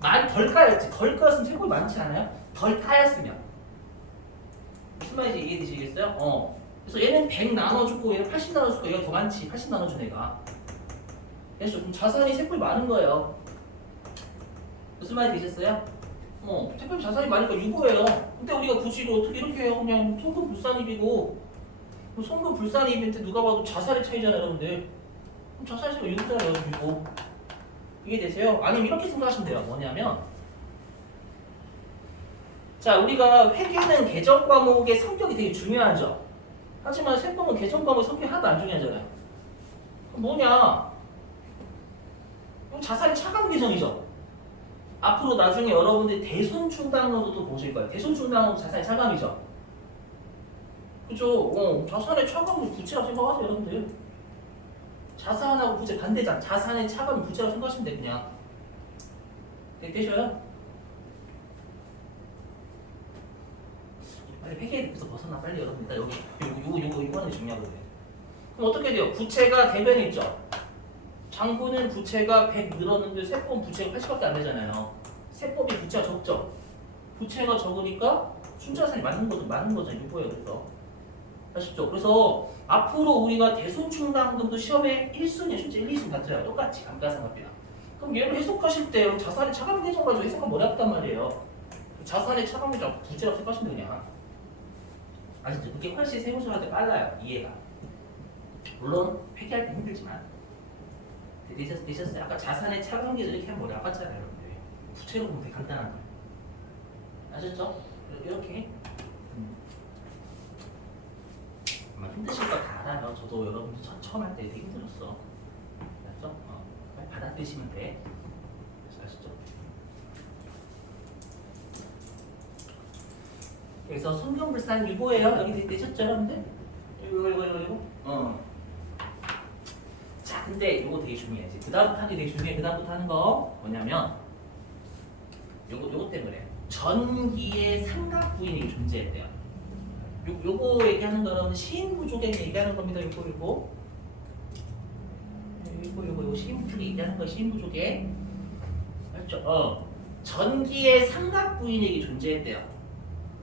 많이 덜 까였지. 덜 까였으면 세법이 많지 않아요? 덜 까였으면. 무슨 말인지 이해되시겠어요? 그래서 얘는 100 나눠주고 얘는 80 나눠주고 얘가 더 많지. 80 나눠준 애가. 됐죠? 그럼 자산이 세법이 많은 거예요. 무슨 말이 되셨어요? 세법이 자산이 많으니까 유보예요. 근데 우리가 굳이 어떻게 이렇게 해요? 그냥 송금 불산입이고 송금 불산입인데 누가 봐도 자산의 차이잖아요, 여러분들. 그럼 자산의 차이가 유보잖아요, 유보. 이해되세요? 아니면 이렇게 생각하시면 돼요. 뭐냐면 자, 우리가 회계는 개정 과목의 성격이 되게 중요하죠. 하지만 세법은 개정 과목의 성격이 하나도 안 중요하잖아요. 그럼 뭐냐? 이거 자산의 차감 개정이죠. 앞으로 나중에 여러분들이 대손충당론도 보실 거예요. 대손충당론 자산의 차감이죠. 그죠? 자산의 차감은 부채라고 생각하세요, 여러분들. 자산하고 부채 반대잖아. 자산의 차감은 부채라고 생각하시면 돼, 그냥. 되셔요? 빨리 회계에서 벗어나, 빨리 여러분들. 여기, 요거 하는 게 중요하거든요. 그럼 어떻게 돼요? 부채가 대변에 있죠? 장부는 부채가 100 늘었는데 세법은 부채가 80밖에 안 되잖아요. 세법이 부채가 적죠? 부채가 적으니까 순자산이 많은 거죠. 유보예요, 그래서. 아시죠? 그래서 앞으로 우리가 대손충당금도 시험에 1순위, 실제 1, 2순위 같아요. 똑같이 감가상각비랑. 그럼 얘를 해석하실 때 자산의 차감 계정 가지고 해석하면 어렵단 말이에요. 자산의 차감이랑 부채라고 생각하시면 그냥. 아시죠? 그게 훨씬 세무조사할 때 빨라요. 이해가. 물론 회계할 때 힘들지만. 되셨어요? 아까 자산의 차감 계정 이렇게 하면 머리 아팠잖아요, 여러분들. 부채로 보면 되게 간단한 거예요. 아셨죠? 이렇게. 아마 힘드실 거 다 알아요. 저도 여러분들 처음 할 때 되게 힘들었어. 알았죠? 빨리 받아들이시면 돼. 아시죠? 그래서 손경불산 유보예요. 여기 되셨죠, 여러분들? 이거. 자, 근데 이거 되게 중요해. 그 다음부터 하는 게 되게 중요해. 그 다음부터 하는 거 뭐냐면 요거 때문에 전기의 삼각부인이 존재했대요. 요거 얘기하는 거는 시인부족에 얘기하는 겁니다. 요거 시인부족에 얘기하는 거 시인부족에 알죠? 전기의 삼각부인이 존재했대요.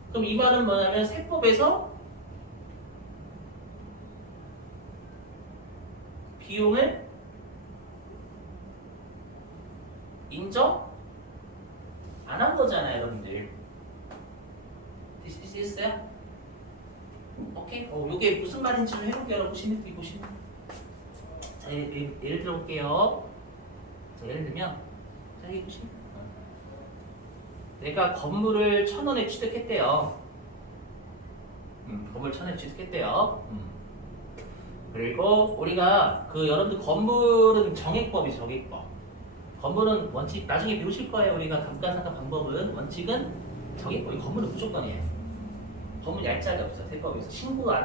그럼 이 말은 뭐냐면 세법에서 비용을 인정 안 한 거잖아요, 여러분들. 되셨어요? 오케이? 요게 무슨 말인지 좀 해볼게요, 여러분. 보시면. 자, 예를 들어볼게요. 자, 예를 들면, 자, 여기 보시면. 내가 건물을 1,000원에 취득했대요. 건물 1,000원에 취득했대요. 그리고 우리가 여러분들 건물은 정액법이죠, 정액법. 건물은 원칙 나중에 배우실 거예요. 우리가 감가상각 방법은 원칙은 정액법이 건물은 무조건이에요. 건물 얄짤이 없어요. 세법에서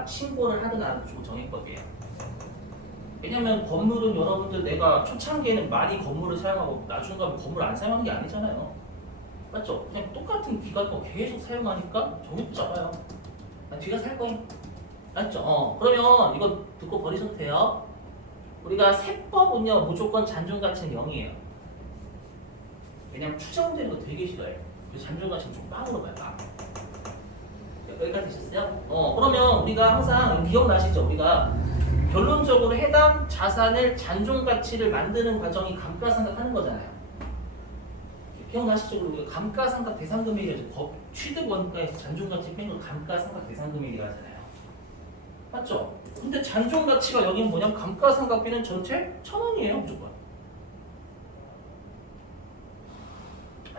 신고를 하든 안 하든 정액법이에요. 왜냐면 건물은 여러분들 내가 초창기에는 많이 건물을 사용하고 나중 가면 건물 안 사용하는 게 아니잖아요. 맞죠? 그냥 똑같은 기간 동안 계속 사용하니까 정액도 잡아요. 뒤가 살 거임. 맞죠? 그러면 이거 듣고 버리셔도 돼요. 우리가 세법은요 무조건 잔존가치는 0이에요. 왜냐면 추정되는 거 되게 싫어해요. 그래서 잔존가치는 좀 빵으로 봐요. 빵. 여기까지 되셨어요? 그러면 우리가 항상 기억나시죠? 우리가 결론적으로 해당 자산을 잔존 가치를 만드는 과정이 감가상각하는 거잖아요. 기억나시죠? 우리가 감가상각 대상금액이라서 취득 원가에서 잔존 가치 뺀 걸 감가상각 대상금액이라 하잖아요. 맞죠? 근데 잔존 가치가 여기는 뭐냐면 감가상각비는 전체 1,000원이에요, 무조건.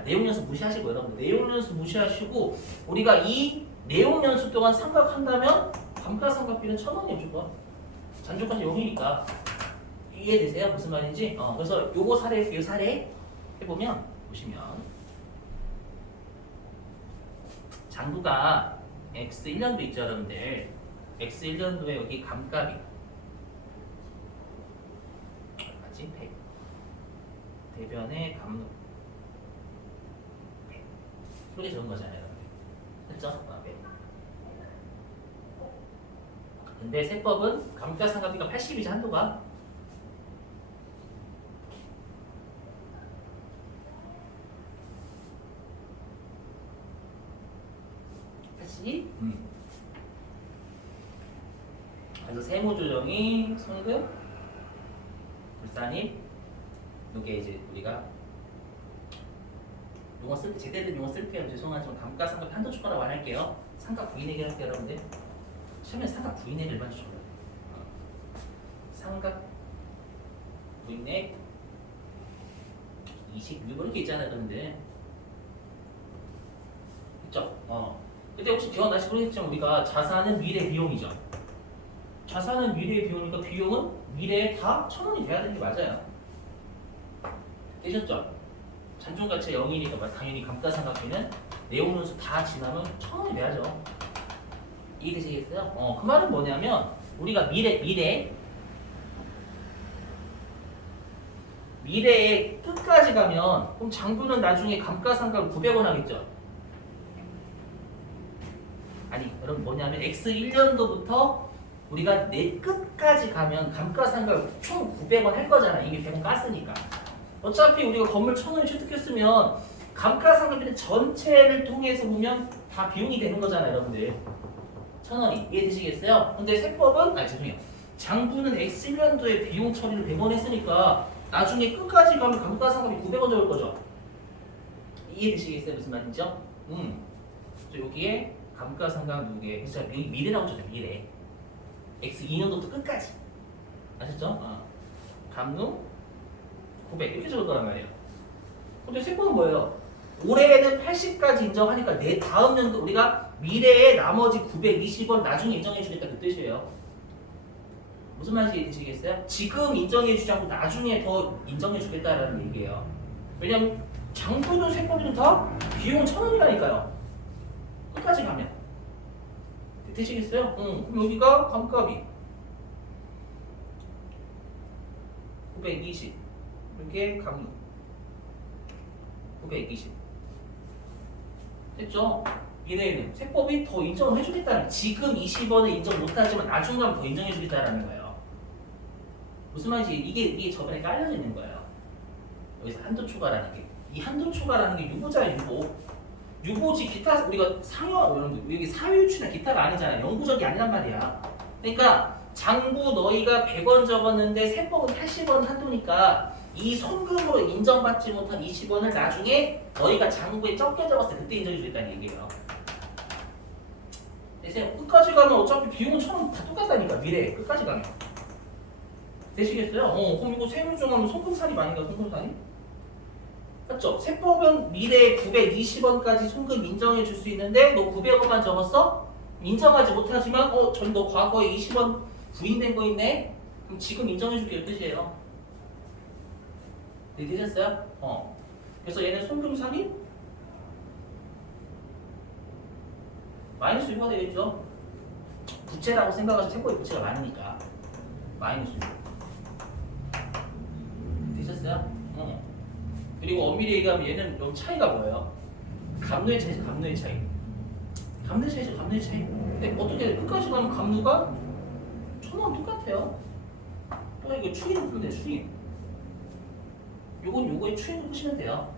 내용 연수 무시하시고 여러분 내용 연수 무시하시고 우리가 이 내용 연수 동안 삼각한다면 감가상각비는 1,000원이에요 무조건. 잔존가치 0이니까 이해되세요? 무슨 말인지? 그래서 요거 사례 요 사례 해보면 보시면 장부가 X 1년도 있죠 여러분들. X 1년도에 여기 감가비 얼마지? 100 대변의 감로 이렇게 적은 거잖아요. 그렇죠? 근데 세법은 감가상각비가 80이죠 한도가. 그래서 세무조정이 송금, 불산입, 이게 이제 우리가 용어 쓸 때 제대로 용어 쓸 때 죄송하지만 감가상각 한도 추가라고 안 할게요. 상각 부인액이 할게요 여러분들. 시험에 상각 부인액을 일반 주셔요. 상각 부인액 26 이렇게 있잖아요 여러분들. 그쵸? 근데 혹시 기억나시고 모르겠지만 우리가 자산은 미래 비용이죠. 자산은 미래 비용이니까 비용은 미래에 다 1,000원이 돼야 되는 게 맞아요. 되셨죠? 잔존가치가 0이니까 당연히 감가상각비는 내용 논술 다 지나면 1,000원이 돼야죠. 이해되시겠어요? 그 말은 뭐냐면 우리가 미래에 끝까지 가면 그럼 장부는 나중에 감가상각 900원 하겠죠? 아니 여러분 뭐냐면 X 1년도부터 우리가 내 끝까지 가면 감가상각 총 900원 할 거잖아. 이게 100원 깠으니까. 어차피 우리가 건물 1,000원을 취득했으면 감가상각비는 전체를 통해서 보면 다 비용이 되는 거잖아요 여러분들. 1,000원이 이해되시겠어요? 근데 세법은 죄송해요. 장부는 X 1년도에 비용 처리를 100원 했으니까 나중에 끝까지 가면 감가상각비 900원 적을 거죠. 이해되시겠어요? 무슨 말인지요? 여기에 감가상각 누계 그래서 여기 미래 나오죠. 미래 X 2년도부터 끝까지 아셨죠? 감누 900 이렇게 적을 거란 말이에요. 근데 세법은 뭐예요? 올해는 80까지 인정하니까 내 다음 연도 우리가 미래에 나머지 920원 나중에 인정해 주겠다 그 뜻이에요. 무슨 말인지 이해되시겠어요? 지금 인정해 주지 않고 나중에 더 인정해 주겠다라는 얘기예요. 왜냐면 장부는 세법이든 다 비용은 1,000원이라니까요. 끝까지 가면 되시겠어요? 그럼 여기가 감가비 920 이렇게 감루 920 됐죠? 얘네는 세법이 더 인정을 해주겠다는 지금 20원을 인정 못하지만 나중 가면 더 인정해주겠다는 거예요. 무슨 말인지 이게 저번에 깔려져 있는 거예요. 여기서 한도 초과라는 게 이 한도 초과라는 게 유보자의 유보지 기타 우리가 상여 여기 사유유치나 기타가 아니잖아요. 영구적이 아니란 말이야. 그러니까 장부 너희가 100원 적었는데 세법은 80원 한도니까 이 송금으로 인정받지 못한 20원을 나중에 너희가 장부에 적게 적었을 때 그때 인정해 주겠다는 얘기예요. 되세요? 끝까지 가면 어차피 비용은 1,000원 다 똑같다니까 미래에 끝까지 가면 되시겠어요? 그럼 이거 세무조정하면 송금살입 아닌가 송금살입? 맞죠? 세법은 미래에 920원까지 송금 인정해 줄 수 있는데 너 900원만 적었어? 인정하지 못하지만 전 너 과거에 20원 부인된 거 있네? 그럼 지금 인정해 줄게 이 뜻이에요. 네, 되셨어요? 그래서 얘는 송금상이 마이너스 유가 되겠죠? 부채라고 생각하시면 세법의 부채가 많으니까 마이너스 유. 되셨어요? 그리고 엄밀히 얘기하면 얘는 여기 차이가 뭐예요? 감누의 차이죠, 감누의 차이. 감누의 차이죠, 감누의 차이. 근데 어떻게 끝까지 가면 감누가 1,000원 똑같아요. 또 이거 추이로 풀면 돼요, 추이. 요건 요거의 추이로 푸시면 돼요.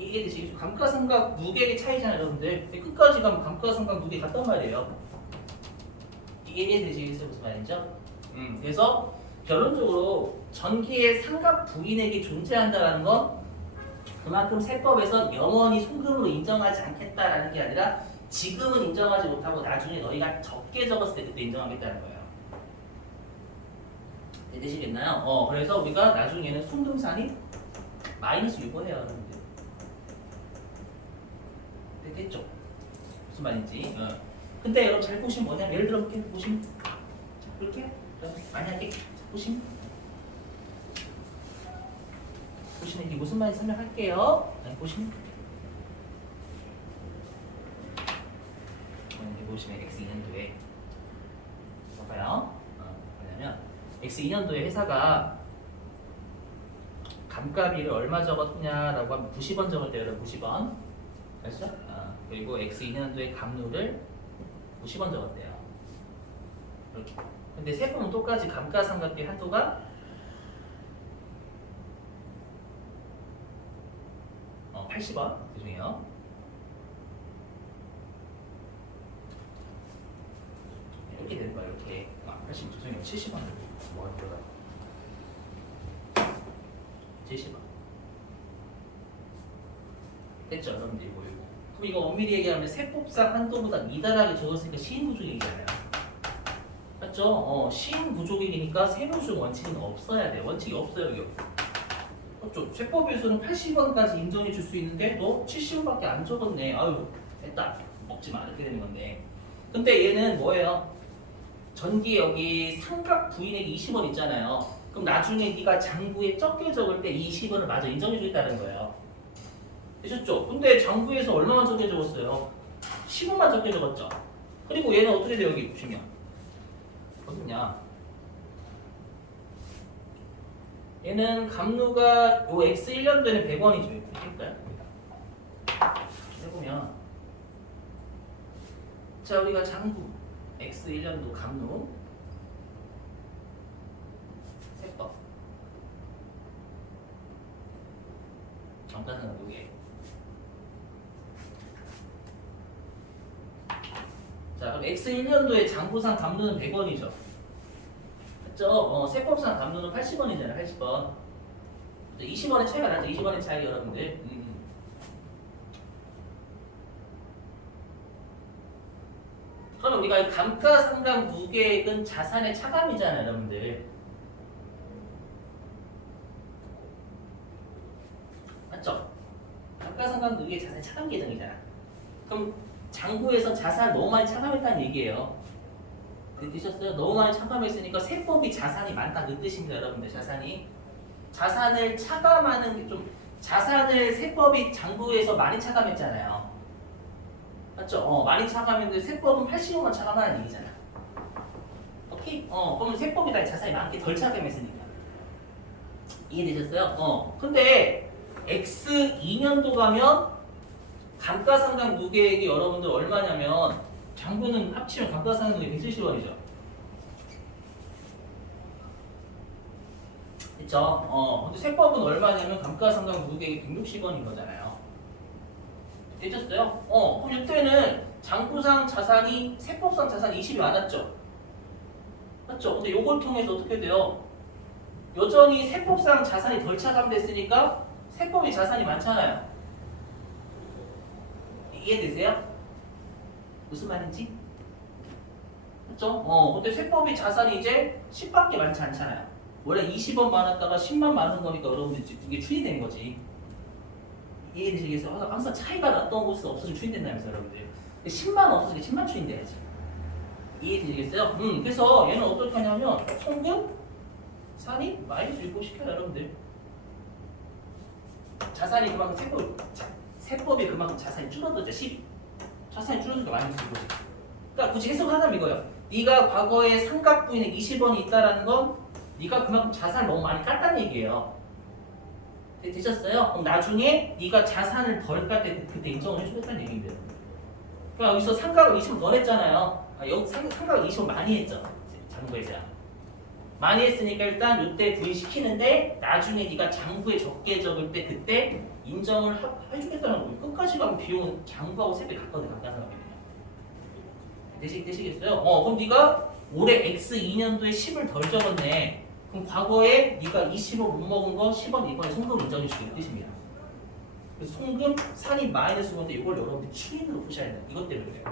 이해되시겠죠? 감가상각 무게의 차이잖아요, 여러분들. 끝까지 가면 감가상각 무게 같단 말이에요. 이해되시겠어요? 무슨 말인죠? 그래서 결론적으로 전기의 상각 부인액이 존재한다는 건 그만큼 세법에서 영원히 송금으로 인정하지 않겠다라는 게 아니라 지금은 인정하지 못하고 나중에 너희가 적게 적었을 때 그때 인정하겠다는 거예요. 이해되시겠나요? 그래서 우리가 나중에는 순금산이 마이너스 유보해요, 여러분들. 됐죠? 무슨 말인지. 근데 여러분 잘 보시면 뭐냐면 예를 들어 이렇게 보시면 이렇게 만약에 보시면 이게 무슨 말인지 설명할게요. 보시면 이렇게 보시면 X2년도에 봐봐요. 뭐냐면 X2년도에 회사가 감가비를 얼마 적었냐라고 하면 90원 적을 때요, 90원. 알죠? 그리고 X2년도에 감루를 90원 적었대요. 이렇게. 근데 세금은 똑같이 감가상각비 한도가 80원 그중에요. 이렇게 되는 거야. 이렇게 80원 죄송해요. 70원 뭐가 들어가? 70원 됐죠, 여러분들 이거. 그럼 이거 엄밀히 얘기하면 세법상 한도보다 미달하게 적었으니까 시인부족이잖아요. 맞죠? 시인부족이니까 세무적 원칙은 없어야 돼. 원칙이 없어요, 여기. 맞죠? 세법에서는 80원까지 인정해 줄 수 있는데 너 70원밖에 안 적었네. 아유, 됐다. 먹지 마. 이렇게 되는 건데. 근데 얘는 뭐예요? 전기 여기 삼각 부인액이 20원 있잖아요. 그럼 나중에 네가 장부에 적게 적을 때 20원을 마저 인정해 주겠다는 거예요. 되셨죠? 근데 장부에서 얼마만 적게 적었어요? 15만 적게 적었죠? 그리고 얘는 어떻게 돼요? 여기 보시면 어딨냐? 얘는 감루가 요 X 1년도에는 100원이죠. 이렇게일까요? 해보면 자, 우리가 장부 X 1년도 감루 세법 정가상 무게. 자, 그럼 X 1년도에 장부상 감루는 100원이죠. 맞죠? 세법상 감루는 80원이잖아요. 80원. 20원의 차이가 나죠. 20원의 차이 여러분들. 그러면 우리가 감가상각 무게액은 자산의 차감이잖아요, 여러분들. 맞죠? 감가상각 무게액 자산의 차감 계정이잖아. 그럼 장부에서 자산 너무 많이 차감했다는 얘기예요. 드셨어요? 너무 많이 차감했으니까 세법이 자산이 많다 그 뜻입니다, 여러분들. 자산을 차감하는 게 좀 자산을 세법이 장부에서 많이 차감했잖아요. 맞죠? 많이 차감했는데 세법은 80원만 차감하는 얘기잖아. 오케이? 그러면 세법이 다 자산이 많게 덜 차감했으니까. 이해되셨어요? 근데 X 2년도 가면 감가상각 무게액이 여러분들 얼마냐면 장부는 합치면 감가상각 무게 170원이죠. 그쵸? 근데 세법은 얼마냐면 감가상각 무게액이 160원인 거잖아요. 되셨어요? 그럼 이때는 장부상 자산이 세법상 자산이 20이 많았죠? 맞죠? 근데 요걸 통해서 어떻게 돼요? 여전히 세법상 자산이 덜 차감됐으니까 세법이 자산이 많잖아요. 이해되세요? 무슨 말인지? 그쵸? 근데 세법이 자산이 이제 10밖에 많지 않잖아요. 원래 20원 많았다가 10만 많은 거니까 여러분들 이게 추이된 거지. 이해되시겠어요? 항상 차이가 났던 곳에서 없어지면 추인된다면서 여러분들. 10만 없어지게 10만 추인돼야지. 이해되시겠어요? 그래서 얘는 어떻게 하냐면 송금 산이 마이너스 6고 시켜요, 여러분들. 자산이 그만큼 세법이 그만큼 자산이 줄어들죠. 10. 자산이 줄어드니까 마이너스 6고지. 그러니까 굳이 해석하자면 이거예요. 네가 과거에 삼각부인에 20원이 있다라는 건 네가 그만큼 자산을 너무 많이 깠다는 얘기예요. 되셨어요? 그럼 나중에 네가 자산을 덜 깔 때 그때 인정을 해주겠다는 얘기인데요. 그러니까 여기서 삼각을 20원 넣어냈잖아요. 여기 삼각을 20원 많이 했죠. 장부에서야. 많이 했으니까 일단 이때 부인시키는데 나중에 네가 장부에 적게 적을 때 그때 인정을 해주겠다는 거예요. 끝까지 가면 비용은 장부하고 3배 같거든. 간단하게. 되시겠어요? 그럼 네가 올해 X2년도에 10을 덜 적었네. 그럼 과거에 네가 20을 못 먹은 거 10원 이번에 송금 인정해 주기로 뜻입니다. 그래서 송금 산이 마이너스 건데 이걸 여러분들 추인으로 푸셔야 돼요. 이것 때문에 그래요.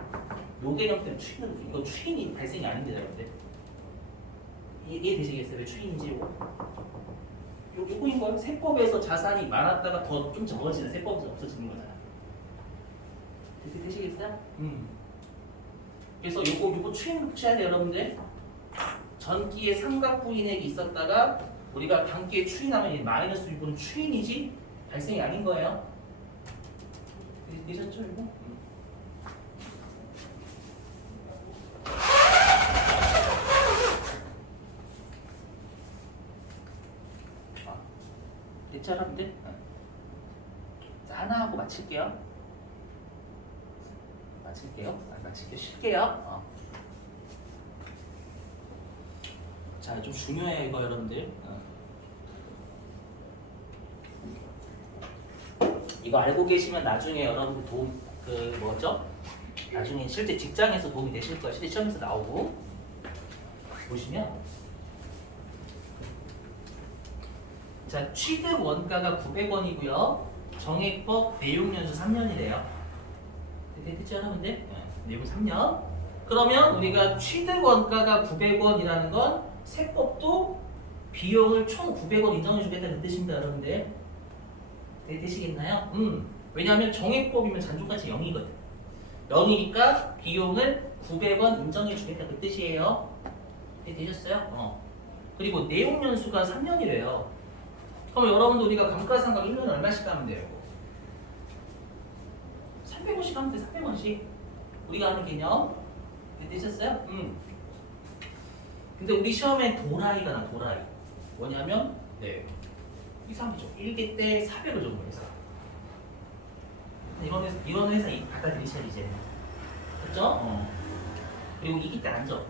요 개념 때문에 추인으로 이거 추인이 발생이 아닌데 여러분들. 이해되시겠어요? 왜 추인인지 요거인 거예요. 세법에서 자산이 많았다가 더 좀 적어지는 세법에서 없어지는 거잖아. 되시겠어요? 그래서 요거 추인 푸셔야 돼요, 여러분들. 전기에 삼각부인액이 있었다가 우리가 단기에 추인하면 이 마이너스 6은 추인이지 발생이 아닌 거예요. 되셨죠, 이거? 됐죠, 여러분들? 자, 하나 하고 마칠게요. 마칠게요. 쉴게요. 자, 좀 중요해요, 이거 여러분들. 이거 알고 계시면 나중에 여러분들 도움, 나중에 실제 직장에서 도움이 되실 거예요. 실제 시험에서 나오고. 보시면. 자, 취득 원가가 900원이고요. 정액법 내용연수 3년이래요. 됐죠, 여러분들? 내용 3년. 그러면 우리가 취득 원가가 900원이라는 건 세법도 비용을 총 900원 인정해 주겠다는 뜻입니다, 여러분들. 되시겠나요? 왜냐하면 정액법이면 잔존가치 0이거든. 0이니까 비용을 900원 인정해 주겠다 그 뜻이에요. 되셨어요? 그리고 내용 연수가 3년이래요. 그럼 여러분들 우리가 감가상각 1년에 얼마씩 하면 돼요? 300원씩 하면 돼. 300원씩. 우리가 하는 개념. 되셨어요? 근데 우리 시험에 도라이가 나 도라이. 뭐냐면 이상하죠. 1기 때 400을 준 거예요. 이런 회사 받아들이셔야 이제. 그렇죠? 그리고 2기 때 안 적.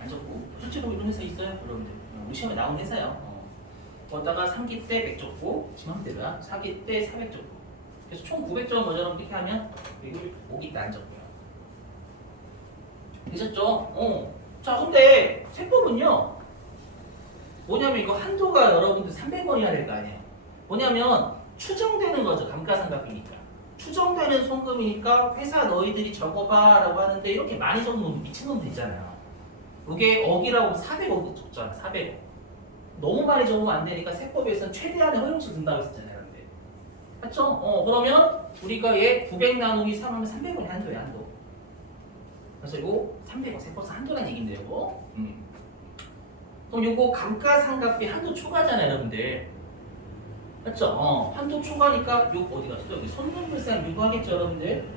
안 적고 실제로 이런 회사 있어요, 여러분들. 우리 시험에 나온 회사요. 거다가 3기 때 100 적고 지금 하면 되더라. 4기 때 400 적고. 그래서 총 900점 모자라면 이렇게 하면 그리고 5기 때 안 적고요. 되셨죠? 자, 근데 세법은요. 뭐냐면 이거 한도가 여러분들 300원이야 될 거 아니에요. 뭐냐면 추정되는 거죠. 감가상각이니까. 추정되는 송금이니까 회사 너희들이 적어봐 라고 하는데 이렇게 많이 적으면 미친놈들 있잖아요. 이게 억이라고 400억 적잖아. 400억. 너무 많이 적으면 안 되니까 세법에서는 최대한의 허용치 둔다고 했었잖아요. 근데. 맞죠? 그러면 우리가 얘 900 나누기 3 하면 300원이 한도예요. 한도. 그래서 이거 300원 세법에서 한도란 얘긴데요. 이거. 그럼 요거 감가상각비 한도 초과잖아요, 여러분들. 맞죠? 한도 초과니까 요 어디 갔어? 여기 손금불상 유도하겠죠, 여러분들?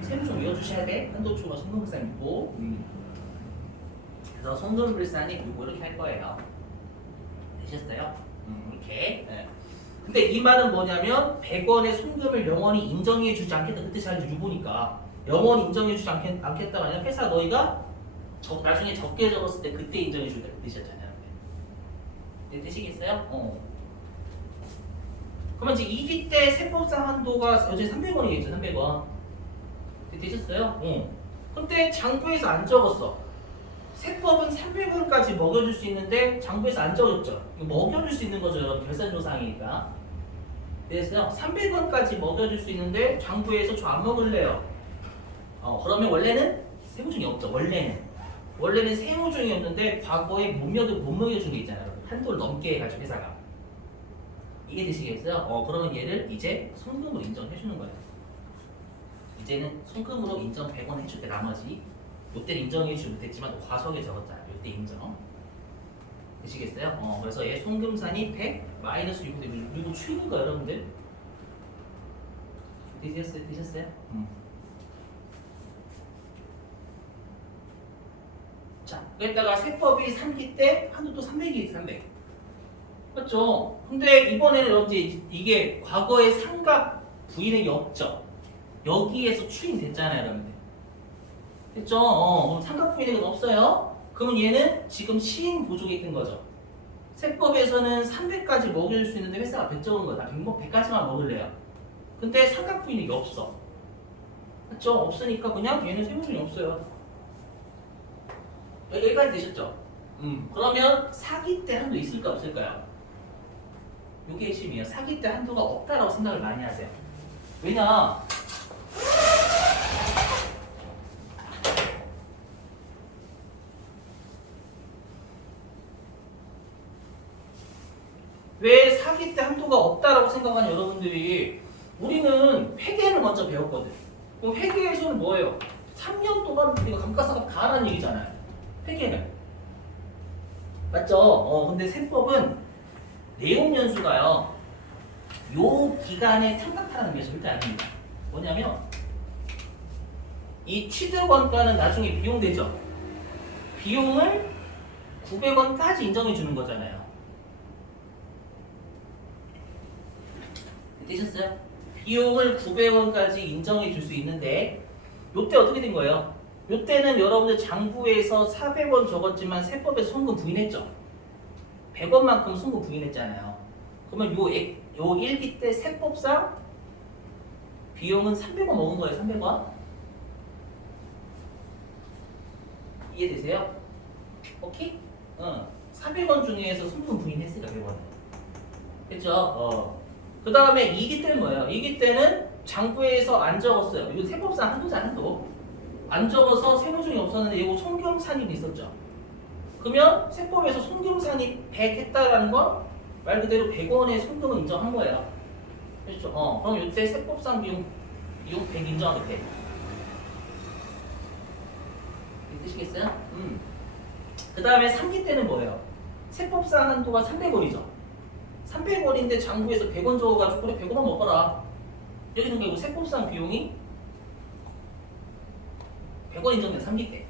세무 좀 외워주셔야 돼. 한도 초과 손금불상 유도. 그래서 손금불상이 요거 이렇게 할 거예요. 되셨어요? 이렇게. 네. 근데 이 말은 뭐냐면 100원의 송금을 영원히 인정해주지 않겠다 그 뜻이 아니죠. 유보니까 영원히 인정해주지 않겠다가 아니라 회사 너희가 나중에 적게 적었을 때 그때 인정해준다 그 뜻이었잖아요. 네, 되시겠어요? 그러면 이제 2기 때 세법상 한도가 어제 300원이겠죠. 300원. 네, 되셨어요? 근데 장부에서 안 적었어. 세법은 300원까지 먹여줄 수 있는데 장부에서 안 적었죠. 먹여줄 수 있는 거죠, 여러분. 결산조사항이니까. 그래서 300원까지 먹여줄 수 있는데 장부에서 저 안 먹을래요. 그러면 원래는 세무중이 없죠. 원래는 세무중이 없는데 과거에 못 먹여준 게 있잖아요. 한도를 넘게 해가지고 회사가. 이해되시겠어요? 그러면 얘를 이제 송금으로 인정해주는 거예요. 이제는 송금으로 인정 100원 해줄게 나머지. 요때 인정해주지 못했지만 과속에 적었잖아. 요때 인정. 되시겠어요? 그래서 얘 송금산이 100 마이너스 6 이거 추이는 거 여러분들. 되셨어요? 자, 그랬다가 세법이 3기 때 한도 또 300이 300. 맞죠? 근데 이번에는 여러분들 이게 과거에 삼각 부인액이 없죠? 여기에서 추인됐잖아요, 여러분들. 됐죠? 그럼 삼각 부인액은 없어요. 그러면 얘는 지금 시행 보조개 뜬 거죠. 세법에서는 300까지 먹일 수 있는데 회사가 100 적은 거다. 100까지만 먹을래요. 근데 삼각부인이 없어. 그렇죠? 없으니까 그냥 얘는 세무중이 없어요. 여기까지 되셨죠? 그러면 사기 때 한도 있을까 없을까요? 이게 핵심이에요. 사기 때 한도가 없다라고 생각을 많이 하세요. 왜냐? 왜 사기 때 한도가 없다라고 생각하는 여러분들이 우리는 회계를 먼저 배웠거든. 그럼 회계에서는 뭐예요? 3년 동안 우리가 감가상각 다 하라는 얘기잖아요. 회계는. 맞죠? 근데 세법은 내용 연수가요. 요 기간에 상각하라는 게 절대 아닙니다. 뭐냐면 이 취득원가는 나중에 비용 되죠. 비용을 900원까지 인정해 주는 거잖아요. 되셨어요? 비용을 900원까지 인정해 줄 수 있는데 요때 어떻게 된 거예요? 요때는 여러분들 장부에서 400원 적었지만 세법에서 송금 부인했죠. 100원만큼 송금 부인했잖아요. 그러면 요 1기 때 세법상 비용은 300원 먹은 거예요. 300원. 이해되세요? 오케이? 400원 중에서 송금 부인했으니까 100원은. 그쵸? 그 다음에 2기 때는 뭐예요? 2기 때는 장부에서 안 적었어요. 이거 세법상 한도잖아, 한도. 안 적어서 세무중이 없었는데 이거 손금산입이 있었죠. 그러면 세법에서 손금산입 100 했다라는 건 말 그대로 100원의 손금을 인정한 거예요. 그렇죠? 그럼 이때 세법상 비용 100 인정하게 돼. 되시겠어요? 그 다음에 3기 때는 뭐예요? 세법상 한도가 300원이죠. 300원인데 장부에서 100원 적어가지고 그래 100원만 먹어라. 여기는 결국 세법상 비용이 100원 인정된 3기 때.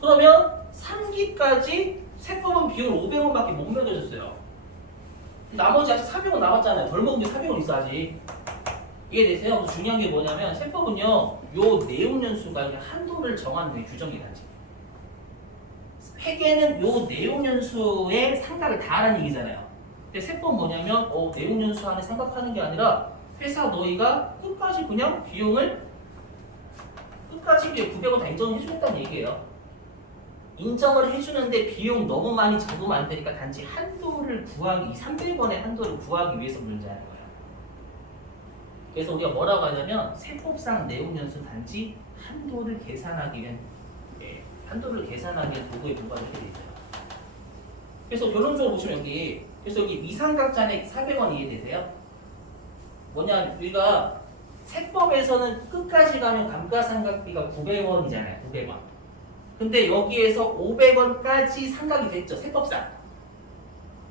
그러면 3기까지 세법은 비용을 500원밖에 못 매겨줬어요. 나머지 아직 400원 남았잖아요. 덜 먹은 게 400원 있어 아직. 이해되세요? 그래서 중요한 게 뭐냐면 세법은요. 요 내용 연수가 한도를 정하는 데 규정이 다지. 회계는 요 내용 연수에 상각을 다 하라는 얘기잖아요. 근데 세법 뭐냐면 내용 연수 안에 상각하는 게 아니라 회사 너희가 끝까지 그냥 비용을 끝까지 900원 다 인정해 주겠다는 얘기예요. 인정을 해주는데 비용 너무 많이 적으면 안 되니까 단지 한도를 구하기, 300원의 한도를 구하기 위해서 문제하는 거예요. 그래서 우리가 뭐라고 하냐면 세법상 내용 연수 단지 한도를 계산하기 위한 한도를 계산하기 위한 도구에 불과하게 되어 있어요. 그래서 결론적으로 보시면 그래서 여기 미상각잔액 400원 이해되세요? 뭐냐, 우리가 세법에서는 끝까지 가면 감가상각비가 900원이잖아요. 900원. 근데 여기에서 500원까지 상각이 됐죠. 세법상.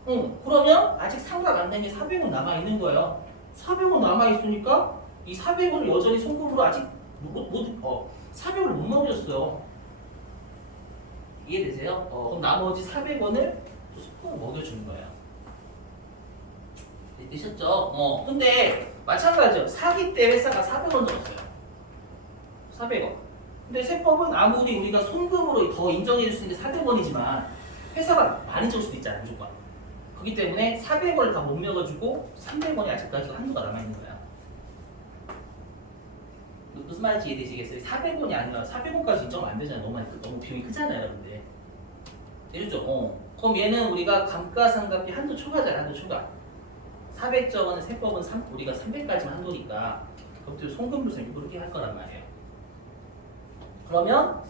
그러면 아직 상각 안 된 게 400원 남아있는 거예요. 400원 남아있으니까 이 400원을 여전히 송금으로 아직 400원을 못 먹여줬어요. 이해되세요? 그럼 나머지 400원을 또 송금을 먹여주는 거예요. 되셨죠? 근데 마찬가지죠. 사기 때 회사가 400원 적었어요. 400원. 근데 세법은 아무리 우리가 송금으로 더 인정해 줄 수 있는 게 400원이지만 회사가 많이 줄 수도 있잖아요. 무조건. 그렇기 때문에 400원을 다 못 먹어주고 300원이 아직까지 한도가 남아있는 거야. 무슨 말인지 이해되시겠어요? 400원이 아니라 400원까지 인정은 안 되잖아요. 너무 비용이 크잖아요. 여러분들. 되죠? 그럼 얘는 우리가 감가상각비 한도 초과잖아요. 한도 초과. 400적어는 세법은 우리가 300까지만 한도니까 그것도 송금부서 일부러 이렇게 할 거란 말이에요. 그러면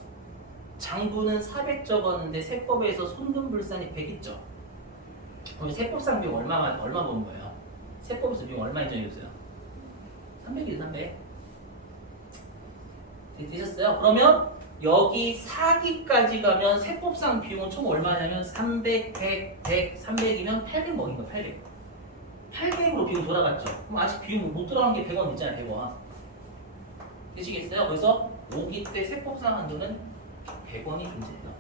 장부는 400 적었는데 세법에서 송금불산이 100 있죠. 그럼 세법상 비용 얼마 버는 거예요? 세법에서 비용 얼마 인정해줬어요? 300이죠. 300. 되셨어요? 그러면 여기 4기까지 가면 세법상 비용은 총 얼마냐면 300, 100, 100, 300이면 800 먹인 거예요. 800. 800으로 비용 돌아갔죠. 그럼 아직 비용 못 들어간 게 100원 있잖아요. 100원. 되시겠어요? 그래서 5기 때 세법상 한도는 100원이 존재해요.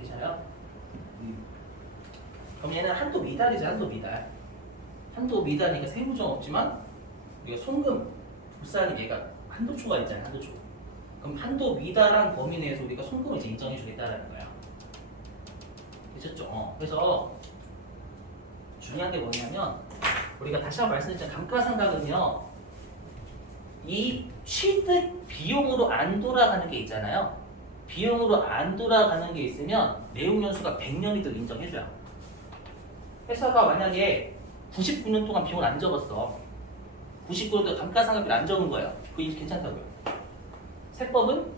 되셔요? 그럼 얘는 한도 미달이죠. 한도 미달. 한도 미달이니까 세무정 없지만 우리가 송금 불산이 얘가 한도 초과 있잖아요. 한도 초과. 그럼 한도 미달한 범위 내에서 우리가 송금을 이제 인정해 주겠다라는 거야. 되셨죠? 그래서 중요한 게 뭐냐면 우리가 다시 한번 말씀드린 감가상각은요 이 취득 비용으로 안 돌아가는 게 있잖아요. 비용으로 안 돌아가는 게 있으면 내용연수가 100년이든 인정해줘요. 회사가 만약에 99년 동안 비용을 안 적었어. 99년 동안 감가상각비를 안 적은 거예요. 그거 이제 괜찮다고요. 세법은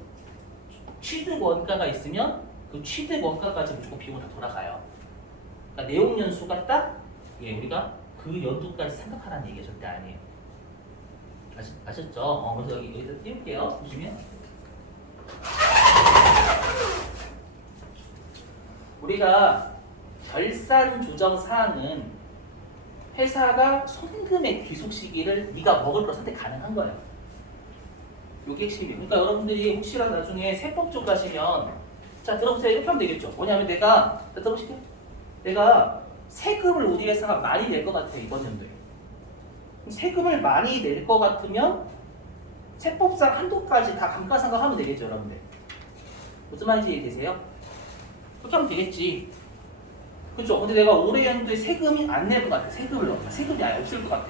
취득 원가가 있으면 그 취득 원가까지 무조건 비용을 다 돌아가요. 그러니까 내용연수가 딱 우리가 그 연도까지 생각하라는 얘기가 절대 아니에요. 아셨죠? 그래서 여기서 띄울게요. 보시면 우리가 결산 조정 사항은 회사가 송금의 귀속 시기를 네가 먹을 거 선택 가능한 거예요. 이게 핵심이에요. 그러니까 여러분들이 혹시라도 나중에 세법 쪽 가시면 자 들어보세요. 이렇게 하면 되겠죠. 뭐냐면 내가 들어보실게요. 내가 세금을 우리 회사가 많이 낼 것 같아요. 이번 연도에. 세금을 많이 낼 것 같으면 세법상 한도까지 다 감가상각하면 되겠죠. 여러분들. 무슨 말인지 이해되세요? 그렇게 하면 되겠지. 그렇죠? 근데 내가 올해 연도에 세금이 안 낼 것 같아. 세금이 아예 없을 것 같아.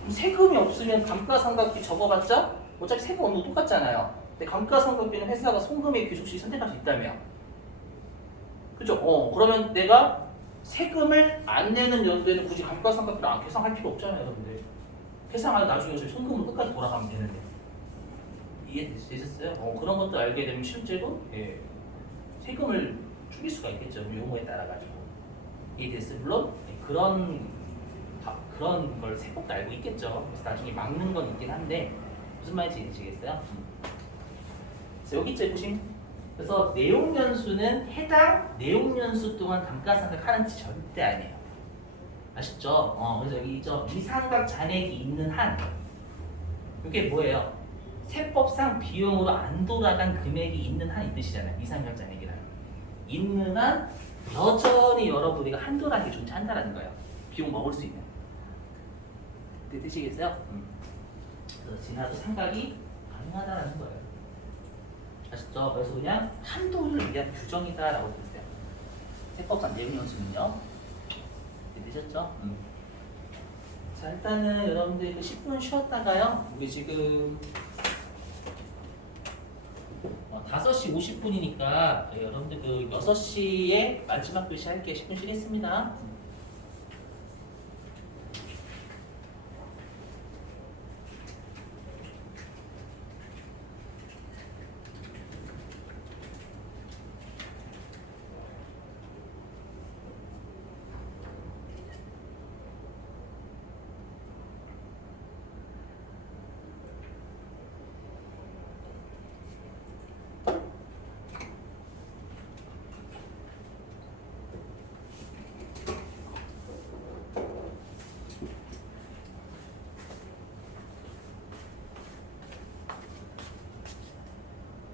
그럼 세금이 없으면 감가상각비 적어봤자 어차피 세금 없는 거 똑같잖아요. 근데 감가상각비는 회사가 송금의 귀속시 선택할 수 있다며. 그죠? 그러면 내가 세금을 안 내는 연도에는 굳이 감가상각비를 안 계산할 필요 없잖아요, 여러분들. 계산하면 나중에 어차피 송금으로 끝까지 돌아가면 되는데. 이해되셨어요? 그런 것도 알게 되면 실제로 세금을 줄일 수가 있겠죠. 용어에 따라 가지고. 이해됐어요? 물론 그런 걸 세법도 알고 있겠죠. 그래서 나중에 막는 건 있긴 한데 무슨 말인지 이해되시겠어요? 그래서 여기 있죠, 보시면. 그래서 내용연수는 해당 내용연수 동안 감가상각하는 지 절대 아니에요. 아시죠? 그래서 여기 있죠. 이상각 잔액이 있는 한. 이게 뭐예요? 세법상 비용으로 안 돌아간 금액이 있는 한 이 뜻이잖아요. 이상각 잔액이라는. 있는 한 여전히 여러분 우리가 한도라는 게 존재한다는 거예요. 비용 먹을 수 있는. 되시겠어요? 그래서 지나도 상각이 가능하다는 거예요. 아셨죠? 그래서 그냥 한도를 위한 규정이다라고 들으세요. 세법상 내용연수는요. 되셨죠? 자 일단은 여러분들 10분 쉬었다가요. 우리 지금 5시 50분이니까 여러분들 그 6시에 마지막 교시 할게 10분 쉬겠습니다.